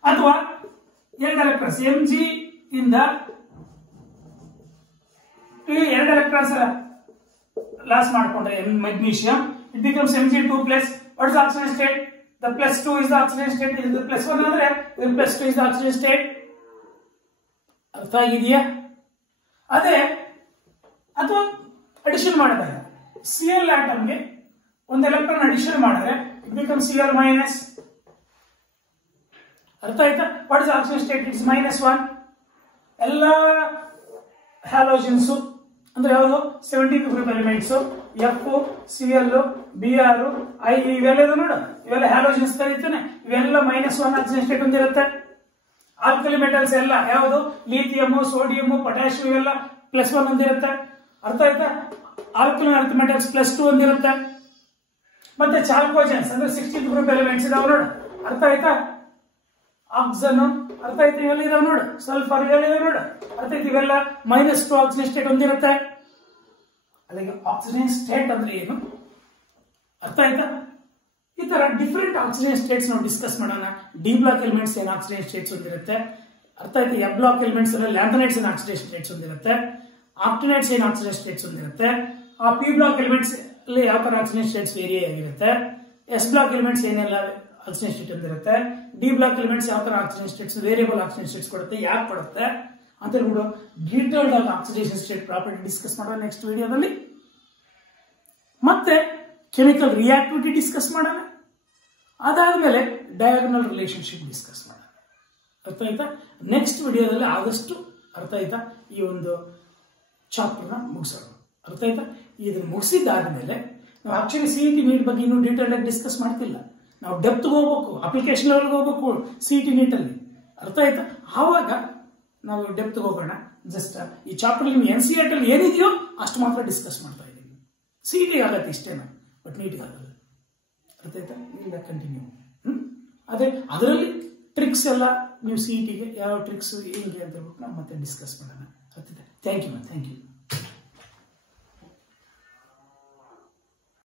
ಅಥವಾ 2 ಎಲೆಕ್ಟ್ರಾನ್ಸ್ Mg ಇಂದ 2 ಎಲೆಕ್ಟ್ರಾನ್ಸ್ ಲಾಸ್ ಮಾಡಿಕೊಂಡ್ರೆ magnesium, it becomes Mg2+. What is oxidation state? The +2 is the oxidation state. ಇದು +1 ಅಂದ್ರೆ +2 ಇಸ್ ದ ಆಕ್ಸಿಡೇಷನ್ ಸ್ಟೇಟ್. ಅರ್ಥ ಆಗಿದೆಯಾ? ಅದೇ ಅಥವಾ ಅಡಿಷನ್ ಮಾಡಿದಾಗ Cl ಆಟಮ್ಗೆ ಒಂದು ಎಲೆಕ್ಟ್ರಾನ್ ಅಡಿಷನ್ ಮಾಡಿದ್ರೆ ಇಟ್ ಬಿಕಮ್ಸ್ Cl-. ಅರ್ಥ ಆಯ್ತಾ? What is oxidation state? It's -1. ಎಲ್ಲ ಹ್ಯಾಲೋಜನ್ಸ್ ಅಂದ್ರೆ ಯಾವುದು? 17 group elements F, Cl, Br, I ಇವೆಲ್ಲ ನೋಡು, ಇವೆಲ್ಲ ಹ್ಯಾಲೋಜನ್ಸ್ ಕರೀತಾನೆ. ಇವೆಲ್ಲ -1 ಆಕ್ಸಿಡೇಷನ್ ಸ್ಟೇಟ್ ಹೊಂದಿರುತ್ತೆ. ಆಲ್ಕಲಿ ಮೆಟಲ್ಸ್ ಎಲ್ಲ ಯಾವುದು? ಲಿಥಿಯಂ, ಸೋಡಿಯಂ, ಪೊಟ್ಯಾಷಿಯಂ ಇವೆಲ್ಲ +1 ಹೊಂದಿರುತ್ತೆ. ಅರ್ಥ ಆಯ್ತಾ? ಆಲ್ಕಲಿ ಅರ್ತ್ ಮೆಟಲ್ಸ್ +2 ಹೊಂದಿರುತ್ತೆ. ಮತ್ತೆ ಚಾಲ್ಕೋಜನ್ಸ್ ಅಂದ್ರೆ 16 ಗ್ರೂಪ್ ಎಲಿಮೆಂಟ್ಸ್ ಇದಾವೆ ನೋಡು. ಅರ್ಥ ಆಯ್ತಾ? ಆಕ್ಸನ್, ಅರ್ಥ ಆಯ್ತು, ಇವೆಲ್ಲ ಇದಾವೆ ನೋಡು. ಸಲ್ಫರ್ ಇವೆಲ್ಲ ಇದಾವೆ ನೋಡು. ಅರ್ಥ ಆಯ್ತು? ಇವೆಲ್ಲ -2 ಆಕ್ಸಿಡೇಷನ್ ಸ್ಟೇಟ್ ಹೊಂದಿರುತ್ತೆ. ಅಲ್ಲಿಗೆ ಆಕ್ಸಿಡೇಷನ್ ಸ್ಟೇಟ್ ಅಂದ್ರೆ ಏನು? ಅರ್ಥ ಆಯ್ತಾ? ಈ ತರ ಡಿಫರೆಂಟ್ ಆಕ್ಸಿಡೇಷನ್ ಸ್ಟೇಟ್ಸ್ ನಾವು ಡಿಸ್ಕಸ್ ಮಾಡೋಣ. ಡಿ ಬ್ಲಾಕ್ ಎಲಿಮೆಂಟ್ಸ್ ಏನ್ ಆಕ್ಸಿಡೇಷನ್ ಸ್ಟೇಟ್ಸ್ ಹೊಂದಿರುತ್ತೆ? ಅರ್ಥ ಆಯ್ತು? ಎಫ್ ಬ್ಲಾಕ್ ಎಲಿಮೆಂಟ್ಸ್ ಲ್ಯಾಂಥನೈಡ್ಸ್ ಏನ್ ಆಕ್ಸಿಡೇಷನ್ ಸ್ಟೇಟ್ಸ್ ಹೊಂದಿರುತ್ತೆ? ಆಕ್ಟಿನೈಡ್ಸ್ ಏನ್ ಆಕ್ಸಿಡೇಷನ್ ಸ್ಟೇಟ್ಸ್ ಹೊಂದಿರುತ್ತೆ? ಆ ಪಿ ಬ್ಲಾಕ್ ಎಲಿಮೆಂಟ್ಸ್ ಅಲ್ಲಿ ಯಾವ ತರ ಆಕ್ಸಿಡೇಷನ್ ಸ್ಟೇಟ್ಸ್ ವೇರಿ ಆಗಿರುತ್ತೆ? ಎಸ್ ಬ್ಲಾಕ್ ಎಲಿಮೆಂಟ್ಸ್ ಏನೆಲ್ಲ ಆಕ್ಸಿಡೇಷನ್ ಸ್ಟೇಟ್ ಹೊಂದಿರುತ್ತೆ? ಡಿ ಬ್ಲಾಕ್ ಎಲಿಮೆಂಟ್ಸ್ ಯಾವ ತರ oxidation States, variable oxidation States ಕೊಡುತ್ತೆ, ಯಾಕೆ ಕೊಡುತ್ತೆ ಅಂತ ಹೇಳ್ಬಿಟ್ಟು ಡೀಟೇಲ್ಡ್ ಆಗಿ ಆಕ್ಸಿಡೇಷನ್ ಸ್ಟೇಟ್ ಪ್ರಾಪರ್ಟಿ ಡಿಸ್ಕಸ್ ಮಾಡೋಣ ನೆಕ್ಸ್ಟ್ ವಿಡಿಯೋದಲ್ಲಿ. ಮತ್ತೆ ಕೆಮಿಕಲ್ ರಿಯಾಕ್ಟಿವಿಟಿ ಡಿಸ್ಕಸ್ ಮಾಡೋಣ. ಅದಾದ್ಮೇಲೆ ಡಯಾಗನಲ್ ರಿಲೇಶನ್ಶಿಪ್ ಡಿಸ್ಕಸ್ ಮಾಡೋಣ. ಅರ್ಥ ಆಯ್ತಾ? ನೆಕ್ಸ್ಟ್ ವಿಡಿಯೋದಲ್ಲಿ ಆದಷ್ಟು ಅರ್ಥ ಆಯ್ತಾ ಈ ಒಂದು ಚಾಪ್ಟರ್ನ ಮುಗಿಸೋಣ. ಅರ್ಥ ಆಯ್ತಾ? ಇದನ್ನು ಮುಗಿಸಿದ್ದಾದ್ಮೇಲೆ ನಾವು ಆಕ್ಚುಲಿ CET ನೀಟ್ ಬಗ್ಗೆ ಇನ್ನೂ ಡೀಟೇಲ್ ಆಗಿ ಡಿಸ್ಕಸ್ ಮಾಡ್ತಿಲ್ಲ. ನಾವು ಡೆಪ್ತ್ ಹೋಗ್ಬೇಕು, ಅಪ್ಲಿಕೇಶನ್ ಲೆವೆಲ್ ಹೋಗ್ಬೇಕು CET ನೀಟ್ ಅಲ್ಲಿ. ಅರ್ಥ ಆಯ್ತಾ? ಆವಾಗ ನಾವು ಡೆಪ್ತ್ ಹೋಗೋಣ. ಜಸ್ಟ್ ಈ ಚಾಪ್ಟರ್ NCERT ಅಲ್ಲಿ ಏನಿದೆಯೋ ಅಷ್ಟು ಮಾತ್ರ ಡಿಸ್ಕಸ್ ಮಾಡ್ತಾ ಇದ್ದೀವಿ. CET ಆಗತ್ತೆ ಇಷ್ಟೇನಾ, ಬಟ್ ನೀಟ್ ಆಗಲ್ಲ. ಅರ್ಥ ಆಯ್ತಾ? ಇಲ್ಲ ಕಂಟಿನ್ಯೂ. ಅದೇ ಅದರಲ್ಲಿ ಟ್ರಿಕ್ಸ್ ಎಲ್ಲ ನೀವು CET ಗೆ ಯಾವ ಟ್ರಿಕ್ಸ್ ಹೆಂಗೆ ಅಂತ ಹೇಳ್ಬಿಟ್ಟು ನಾವು ಮತ್ತೆ ಡಿಸ್ಕಸ್ ಮಾಡೋಣ. ಅರ್ಥ ಆಯ್ತಾ? Thank you.